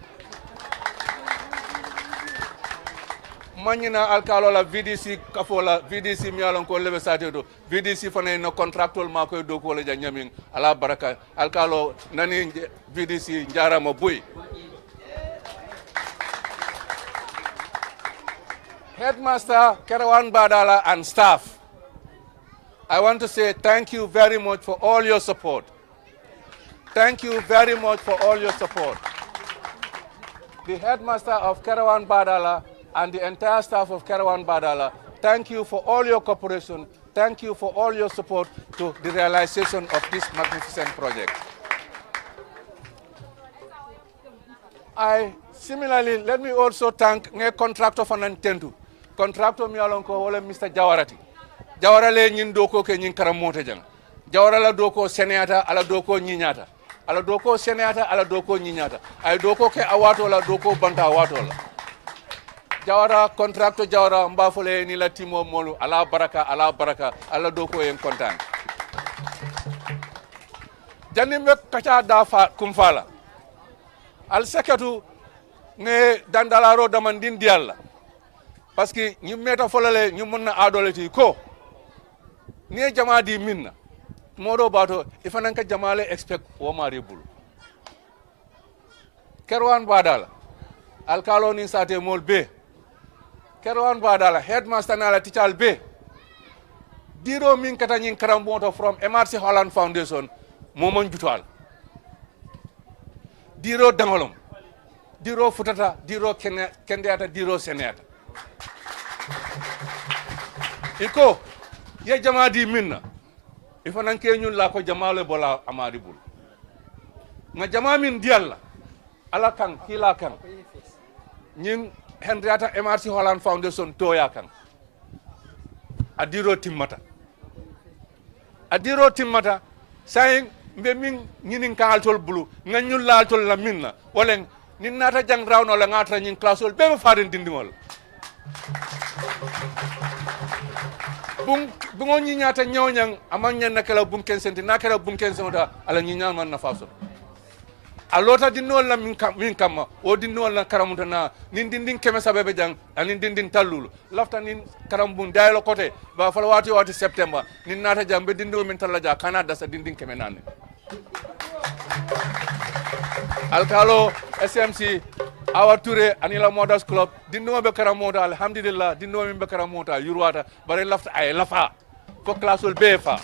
manyina alkalo la VDC kafola VDC mialon ko lebe sate do VDC fane no contractual ma koy do ko la janyamin ala baraka alkalo nani VDC njaramo buy Headmaster Kerawan Badala and staff, I want to say thank you very much for all your support. Thank you very much for all your support. The headmaster of Kerawan Badala and the entire staff of Kerawan Badala, thank you for all your cooperation. Thank you for all your support to the realization of this magnificent project. Similarly, let me also thank the contractor for Nantentu. Contractor mi alon ko wala Mr. Jawarati. Jawara le nyin doko ke nyin karamote jang. Jawara la doko seneata ala doko nyinyata. Ala doko seneata ala doko nyinyata. Ay doko ke awato la doko banta awato la. Jawara contractor Jawara mbafole ni la timo molu ala baraka ala doko en kontan. Janimbe kacha dafa kumfala. Al sekatu ne dandalaro damandin dialla. Parce que ñu meta folale ñu mëna adolati ko ni jama di minna modo bato ifanan ka jamale expect o mari bul Kerwan Badala alkalo ni sate mol be Kerwan Badala headmaster nala tichal be diro min kata nyin karamboto from MRC Holland Foundation momon jutwal diro dangolom diro futata diro kendeata diro seneta iko ye jama di minna ifanan ke ñun la ko jamale bola amari bul nga jama min dialla ala kan kila kan ñin Henrietta MRC Holland Foundation toya kan adiro timmata sayin mbe min ñinin kaaltol bulu nga ñun laaltol la minna wala nin nata jang rawno la ngatra ñin classol be faden dindimol bungo ñiñata ñawñang amagnan nakala bunken senti nakala bunken senta ala ñiñal man na faso alota dinnol la min kamma o dinnol la karamuta na nin dindin keme sababe jang anin dindin tallulu lafta nin karambun daylo côté ba fala wati septembre nin nata jambe dindo min tallaja canada sa dindin keme nanne alkalo SMC Awa Touré anila Modas Club dinno be karamota alhamdulillah dinno min be karamota yurwata bare lafta ay lafa ko classol befa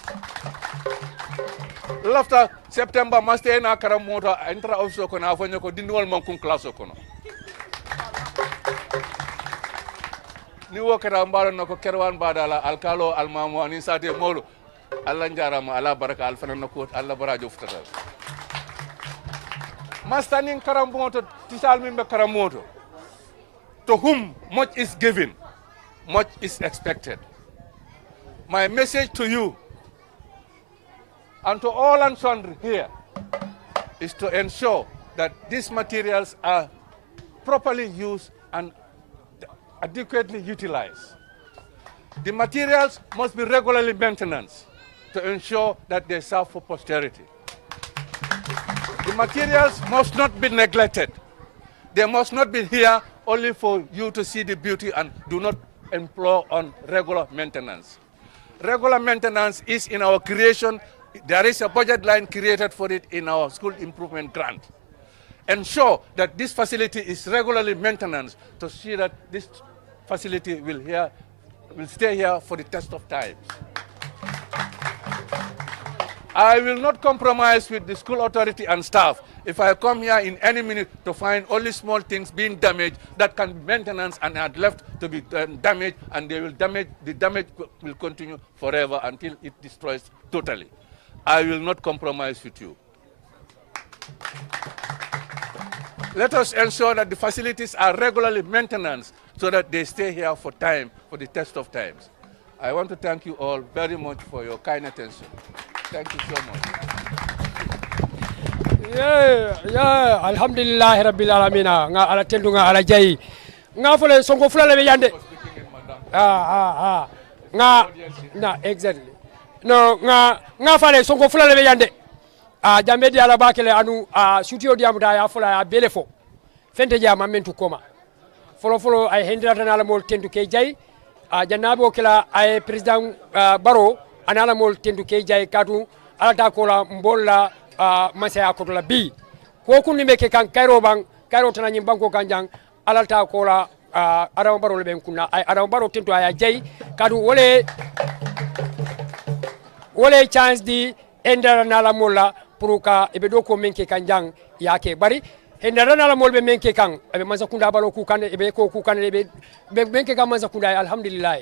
lafta september maste na karamota intra office ko na fanyo ko dinwol man kun class ko no ni wo kata mbalo nako Kerwan Badala alkalo almamo ani sate molo Allah jarama ala baraka al fanan ko Allah barajo futata mastanin karamboto tisal min be karamboto to whom much is given much is expected. My message to you and to all and sundry here is to ensure that these materials are properly used and adequately utilized. The materials must be regularly maintained to ensure that they serve for posterity. The materials must not be neglected. They must not be here only for you to see the beauty and do not employ on regular maintenance. Regular maintenance is in our creation. There is a budget line created for it in our school improvement grant. Ensure that this facility is regularly maintained to see that this facility will stay here for the test of time. I will not compromise with the school authority and staff if I come here in any minute to find only small things being damaged that can be maintenance and are left to be damaged, and the damage will continue forever until it destroys totally. I will not compromise with you. Let us ensure that the facilities are regularly maintained so that they stay here for time, for the test of times. I want to thank you all very much for your kind attention. Thank you so much. Yeah, alhamdulillah rabbil alamin. Nga ala tendu nga ala jayi. Nga fole songo fulala be yande. Na exactly. No nga fale songo fulala be yande. Jambe di ala bakele anu studio di amuda ya fula ya belefo. Fente jama mentu koma. Folo ay hendirata na ala mol tendu ke jayi. Janabo kila ay president Baro anala mol tendu ke jay katu alata ko la mbolla masaya ko la bi ko kunni meke kan kairo tan nyim banko kanjang alata ko la adam Baro le ben kunna ay adam Baro tendu ay jay katu wole chance di endara nala molla pour ka ebe do ko menke kanjang yake bari endara nala molbe menke kan ebe manza kunda balo ku kan ebe ko ku kan ebe menke kan manza kunda alhamdulillah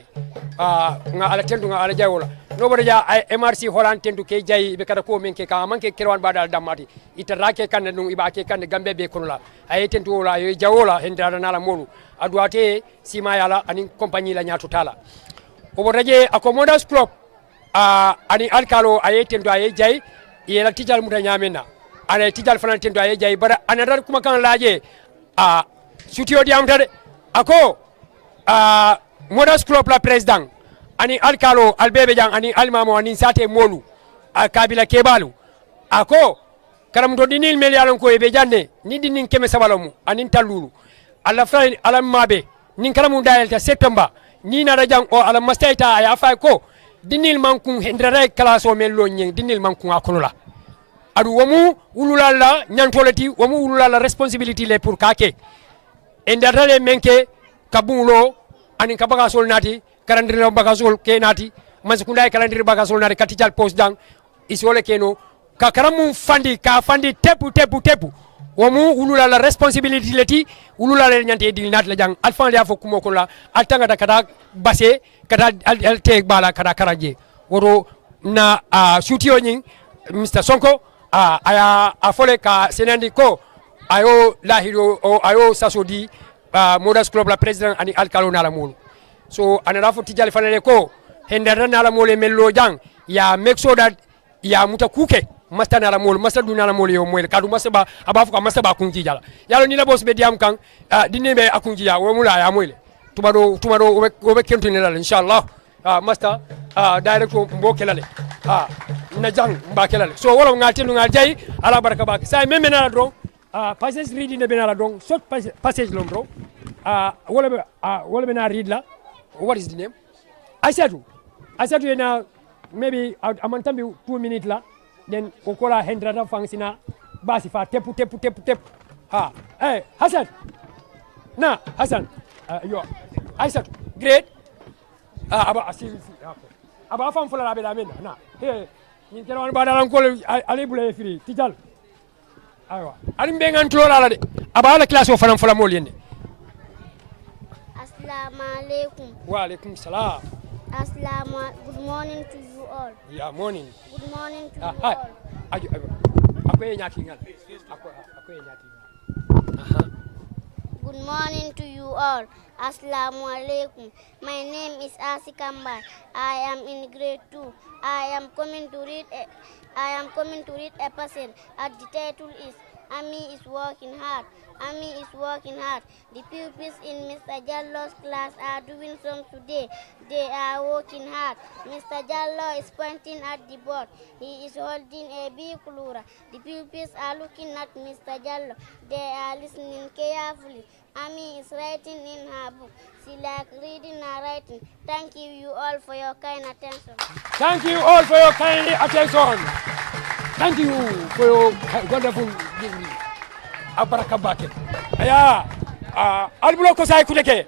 nga ala tendu nga ala jayola no bada ja ay MRC Holland tendu ke jayi be kada ko menke ka manke kerwan badal damati itarake kan no ibake kan gambe be kono la ay tendu wala ay jawola endara nala molu adwate sima yala ani compagnie la nyaato tala o bodaje accommodas club ani alkalo ay tendu ay jayi yela tijal muta nyamena ana tijal fanan tendu ay jayi bara anadar kuma kan laaje studio di amtade ako Modas Club la président ani alkalo albebe jang ani almamo ani sate molu kabila kebalu ako karam do dinil mel yalon ko be janne ni dinin keme sabalomu ani talulu alla fray ala mabe nin karamu dayelta september ni na rajang o ala mastaita ay afay ko dinil mankun hendrare klaso mel lo nyen dinil mankun akonola adu wamu ululala nyantolati wamu ululala responsibility le pour kake endardale menke kabulo ani ka bagasol nati karandiri bagasol ke nati masukunda karandiri bagasol nati katijal post dang isole keno ka karamu fandi ka fandi tepu wamu ulula la responsibility leti ulula la nyante dil nat la jang alfan ya fokumo ko la altanga da kada base kada alte bala kada karaje woro na studio nyin Mr Sonko aya afole ka senandi ko ayo lahiro ayo sasodi Modas Club la president ani alkalo na la mulu so anarafu tijali fanele ko hendara na la mole mello jang ya make sure that ya muta kuke masta na la mole masta du na la mole yo mole kadu masta ba abafu ka masta ba kunji jala yalo ni la boss be diam kan dinne be akunji ya wo mula ya mole tubado obe kentu ne la inshallah masta direct mbo kelale na jang ba kelale so wala ngati lu ngai ala baraka ba sai meme na do passage read ne benala donc short passage lombro wala be na read la what is the name I said na maybe amantambi 2 minutes la then okola hendrata fangsina basi fa tepu Hassan yo I said great aba asil aba fam fula be la mena na ni kero an badalan ko ali bule firi tijal aywa alim be ngan tlola la de aba la classe o fanam mol yende Assalamu alaikum. Wa alaikum salam. Good morning to you all. Yeah, morning. Good morning to you Hi. all. Good morning to you all. Assalamu alaikum. My name is Asikamba. I am in grade 2. I am coming to read a passage. At the title is Ami is working hard. Ami is working hard. The pupils in Mr. Jallo's class are doing some today. They are working hard. Mr. Jallo is pointing at the board. He is holding a big ruler. The pupils are looking at Mr. Jallo. They are listening carefully. Ami is writing in her book. She likes reading and writing. Thank you all for your kind attention. Thank you all for your kind attention. Thank you for your wonderful abarakabake. Aya, albulo ko say kudeke.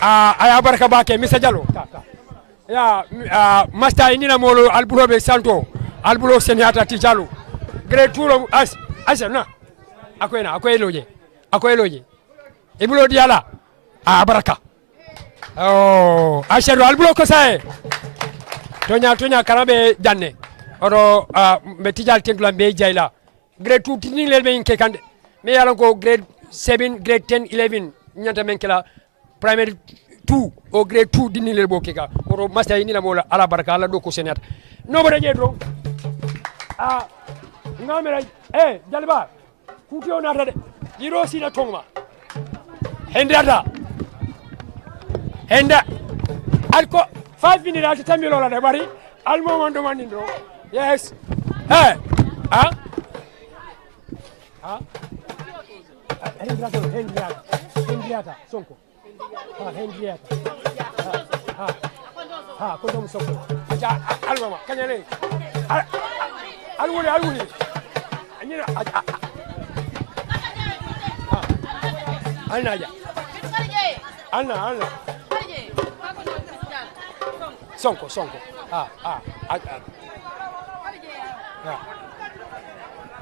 Aya abarakabake Mr. Jallo. Ya, master inina molo albulo be santo. Albulo senata ti Jallo. Grade 2 as na. Akoeloje. Ibulo diala. Abaraka. Oh, asheru albulo ko say. Tonya karabe janne. Oro me tijal tengla be jayla. Grade 2 tini lelbe inke kande. Me yala ko grade 7, grade 10, 11 nyanta men kala primary 2 o grade 2 dini lelbo keka. Oro master ini la mola ala baraka ala do ko senata. No bada jedro. Ngamera jalba. Kutio nata de. Diro sina tongma. Henda alko 5 minutes ati tamilo la de bari almo mondo manindro. Yes. Henriata Sonko. Henriata. Kondom Sonko. Ja almama kanyale. Alwuli. Anyina Alna. Sonko.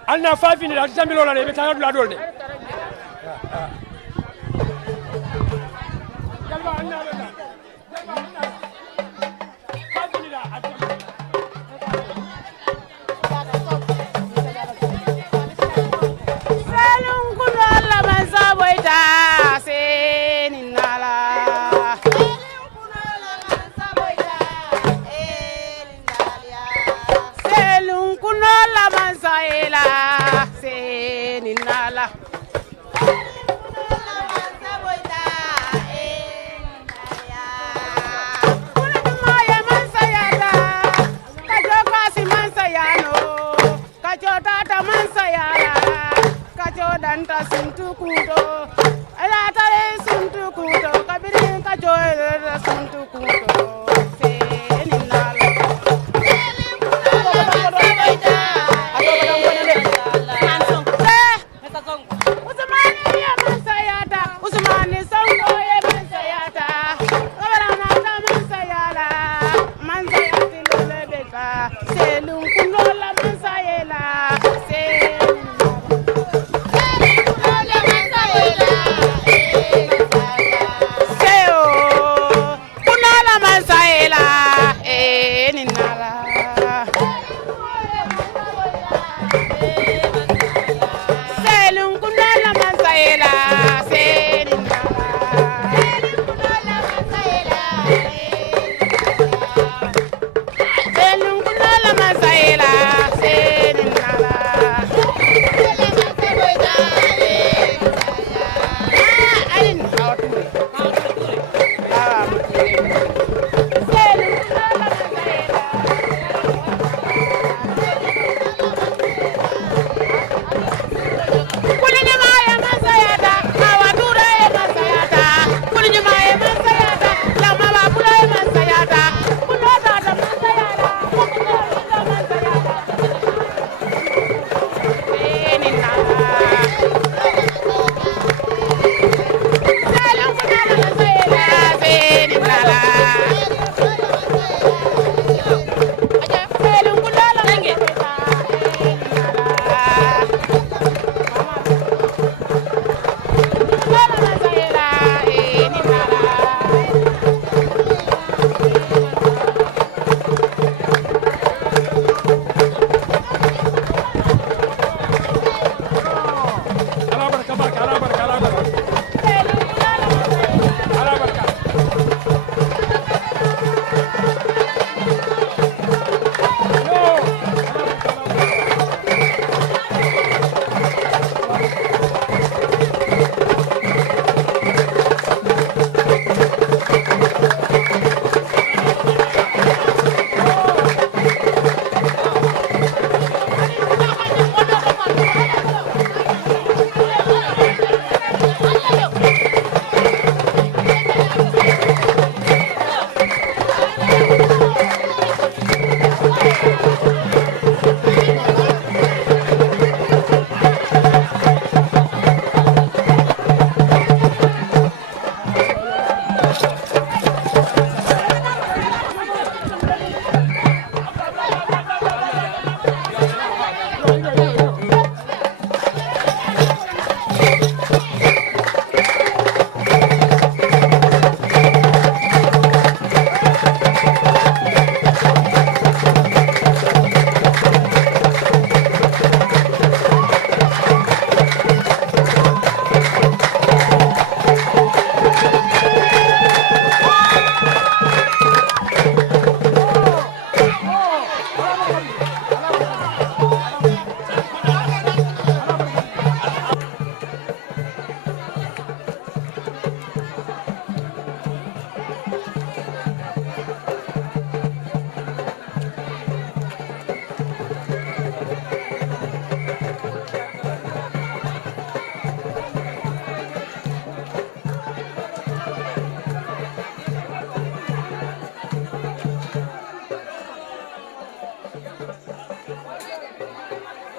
Alna 5 minutes ati tamilo la de betanga dula dolde. Kalba alna la.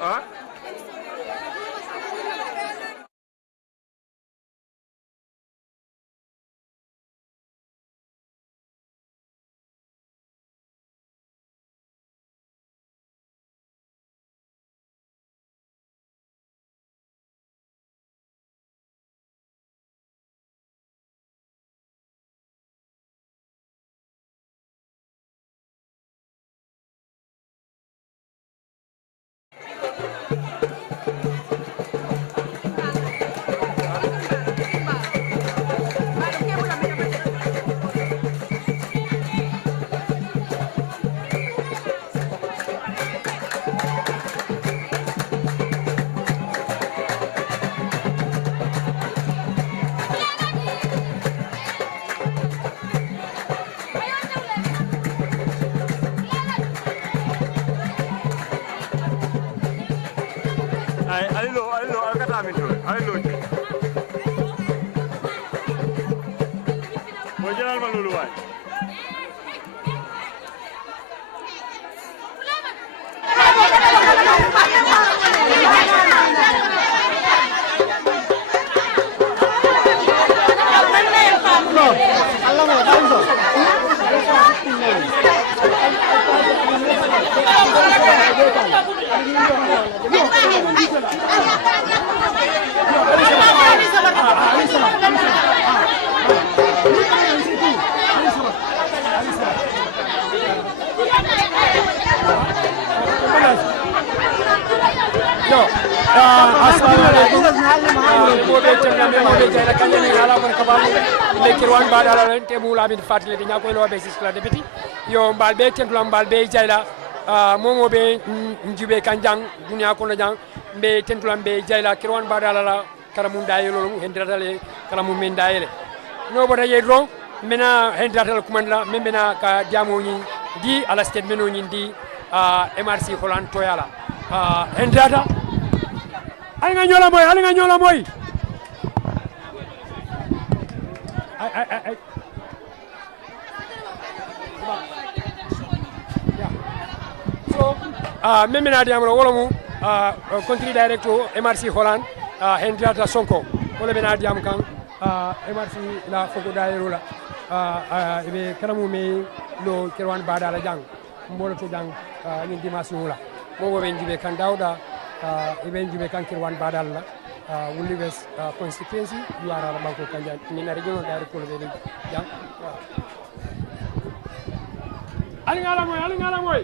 ah ay alilo alkata min to alilo mo jëlal ma loolu waay Kirwan badala te mula bin fatle de nyako lo be siskla de biti yo mbal be tentula mbal be jayla momo be njube kanjang dunya ko na jang be tentula be jayla kirwan badala la karamun dayelo hendratale karamun men dayele no boda yedro mena hendratal kumandla membena ka diamo ni di ala state meno ni di MRC Holland toyala hendrata ali nga nyola moy ay so memena diamro wala mu country director MRC Holland hendrata sonko wala bena diam kan MRC la fogo dairo la be karamu me lo kirwan badala jang mbolo to jang ni dimasio la mo be njibe kan dawda ibe njibe kan kirwan badala Wuli West constituency Yuara Banko Kanja ni na regional director be jang ali ngala moy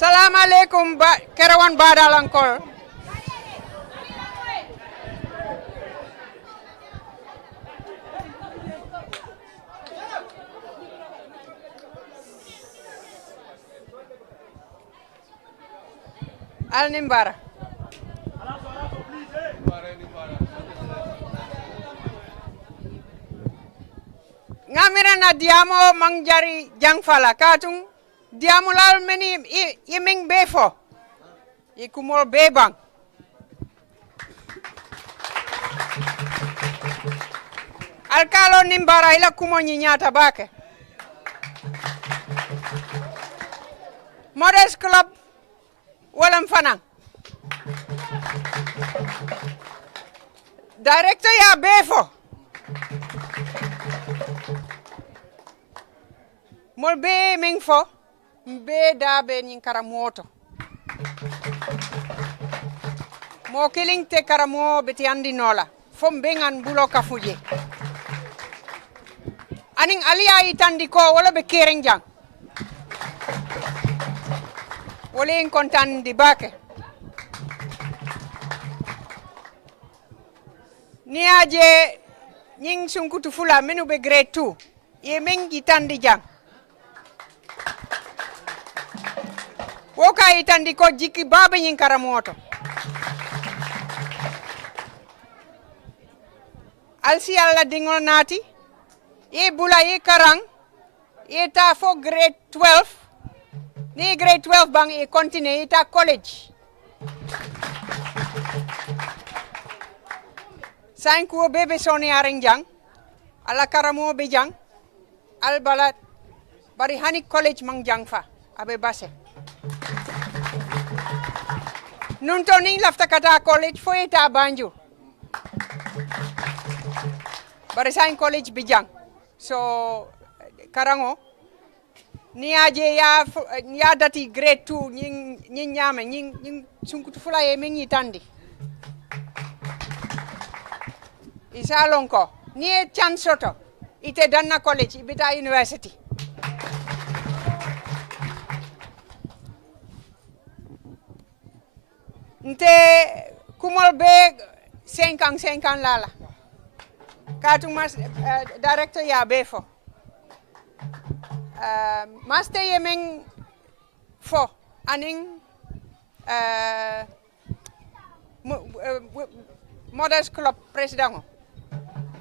Salam alaikum Kerawan Badalankol. Al-Nimbara. Ngamira na diamo mangjari jangfala katung diamo lal meni iming befo ikumol bebang alkalo Nimbara ila kumo nyata bake Modest Club walam fanang director ya befo mol be mingfo mbe dabe nyin karamoto mo kiling te karamo beti andi nola fom bengan bulo kafuje aning aliya itandi ko wala be kereng jang wala en kontan di bake ni aje nying sunkutu fula menu be grade 2 ye mengi tandi jang woka itandi ko jiki babe nyin karamoto alsi alla dingol nati e bula e karang e ta fo grade 12 ni grade 12 bang e continue ita college sain ko bebe soni areng jang ala karamo be jang al balat bari hani college mang jang fa abe base nun to ning lafta kata college fo eta Banjul bari sain college bijang so karango ni aje ya dati grade 2 nyi nyame nyi sunkutu fula ye mengi tandi isa lonko ni chance soto ite danna college ibita university nte kumol be 5 ans lala katuma director ya befo master yemeng fo aning Models Club president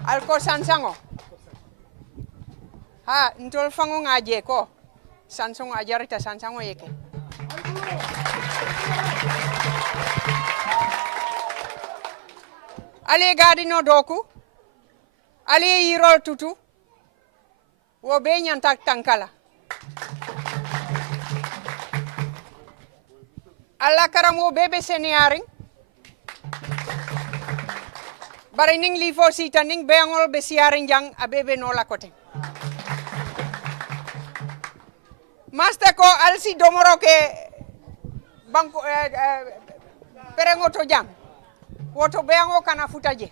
alko sansango ha ntol fango ngaje ko sansongo ajarita sansango yeke ale gadi no doku ale yirol tutu wo be nyanta tankala alla karamo bebe seniaring bari ning li fo sita ning beangol be siaring jang abebe no la kote master ko alsi domoro ke banko perengo to jang woto beango kana futaje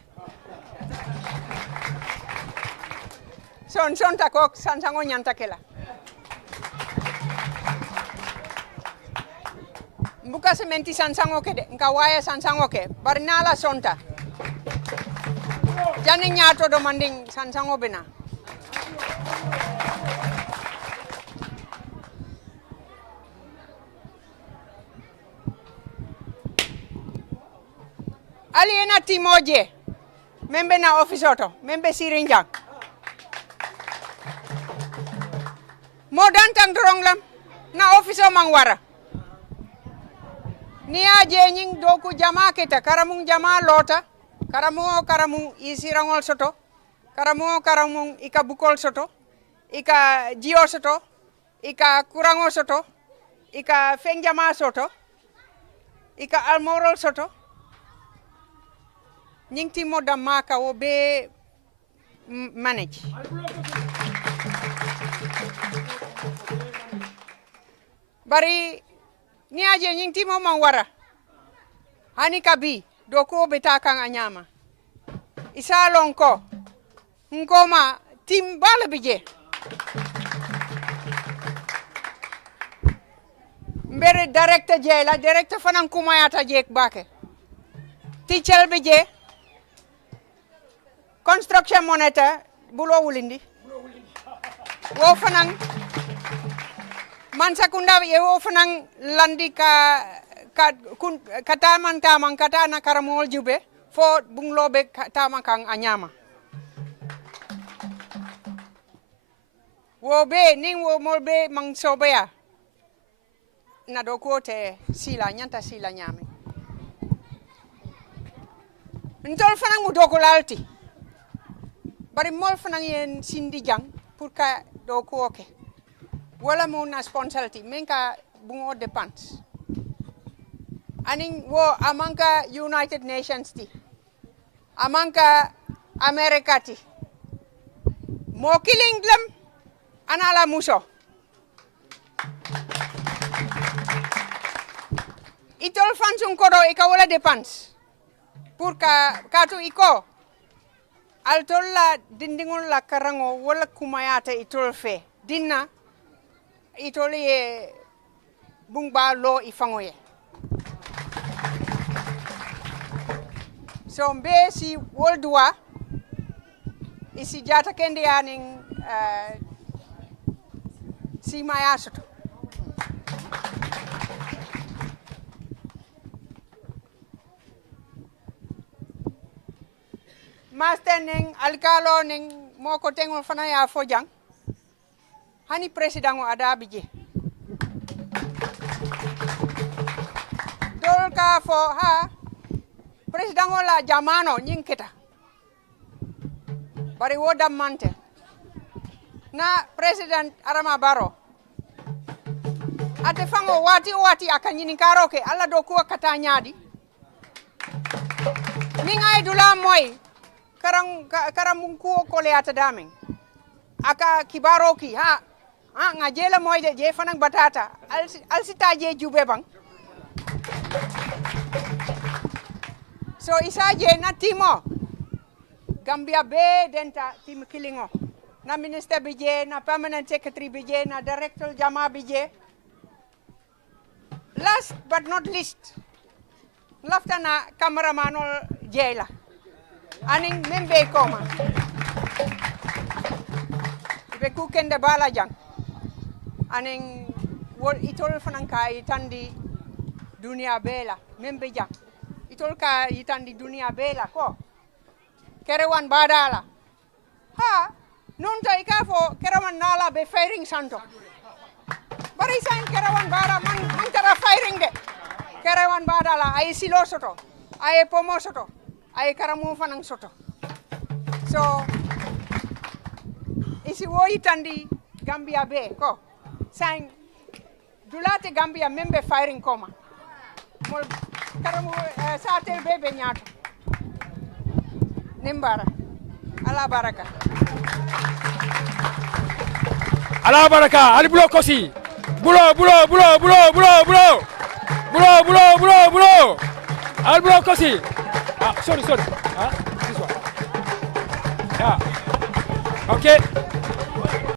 son takok sansango nyanta kela mbuka sementi sansango ke de nka waya sansango ke bari nala sonta jani nyato do manding sansango bena ali ena timoje membe na office oto membe sirinjang modan tang dronglam na office o mangwara ni aje nying doku jama kita karamung jama lota karamu isirangol soto karamu ika bukol soto ika jio soto ika kurango soto ika fengjama soto ika almorol soto nying timo da maka wo be manage bari ni aje nying timo mangwara hani kabi doko betakang anyama isa longko ngoma tim bala bije mbere director jela director fanan kumayata jek bake teacher bije construction monitor bulo wulindi wo fanan man sakunda ye wo fanan landi kataman katana karamol jube fo bunglobe tama kang anyama wo be ning wo molbe mang sobea na dokote sila nyanta sila nyame ntol fanang mu dokulalti bari mol fanang yen sindi jang pour ka dokoke wala mo na sponsority menka bungo depends aning wo amangka United Nations ti amangka America ti mo kilinglam anala muso itol fansung kodo ika wala depends pour ka katu iko altol la dindingol la karango wala kumayata itol fe dinna itol ye bungba lo ifangoye so mbe si woldua isi jata kende aning si mayasoto master ning alkalo ning moko tengol fana ya fojang hani president o ada bije dol ka fo ha president o la jamano nying kita bari woda mante na President Adama Barrow ate fango wati aka nyini karoke alla do ko kata nyaadi mi ngay dula moy karam ko le ata daming aka kibaro ki ha nga jela moy de je fanang batata al sita je jube bang so isa je na timo Gambia be denta tim kilingo na minister bije na permanent secretary bije na director jama bije. Last but not least, lafta na cameramanol jela. Aning membe koma. Ibe kukende bala jang. Aning itol fanang ka itandi dunia bela membe jang. Itol ka itandi dunia bela ko. Kerewan badala. Ha, nunta ikafo kerewan nala be firing santo. Bari sain Kerawan Bara man tara firing de. Kerawan Badala ay silo soto, ay pomo soto, ay karamu fanang soto. So isi wo itandi Gambia be ko. Sain dulate Gambia membe firing koma. Mol karamu satel bebe nyato. Nimbara. Ala baraka. Ala baraka, ali bulo kosi. Bulo. Al bulo kosi. Sorry. This one. Yeah. Okay.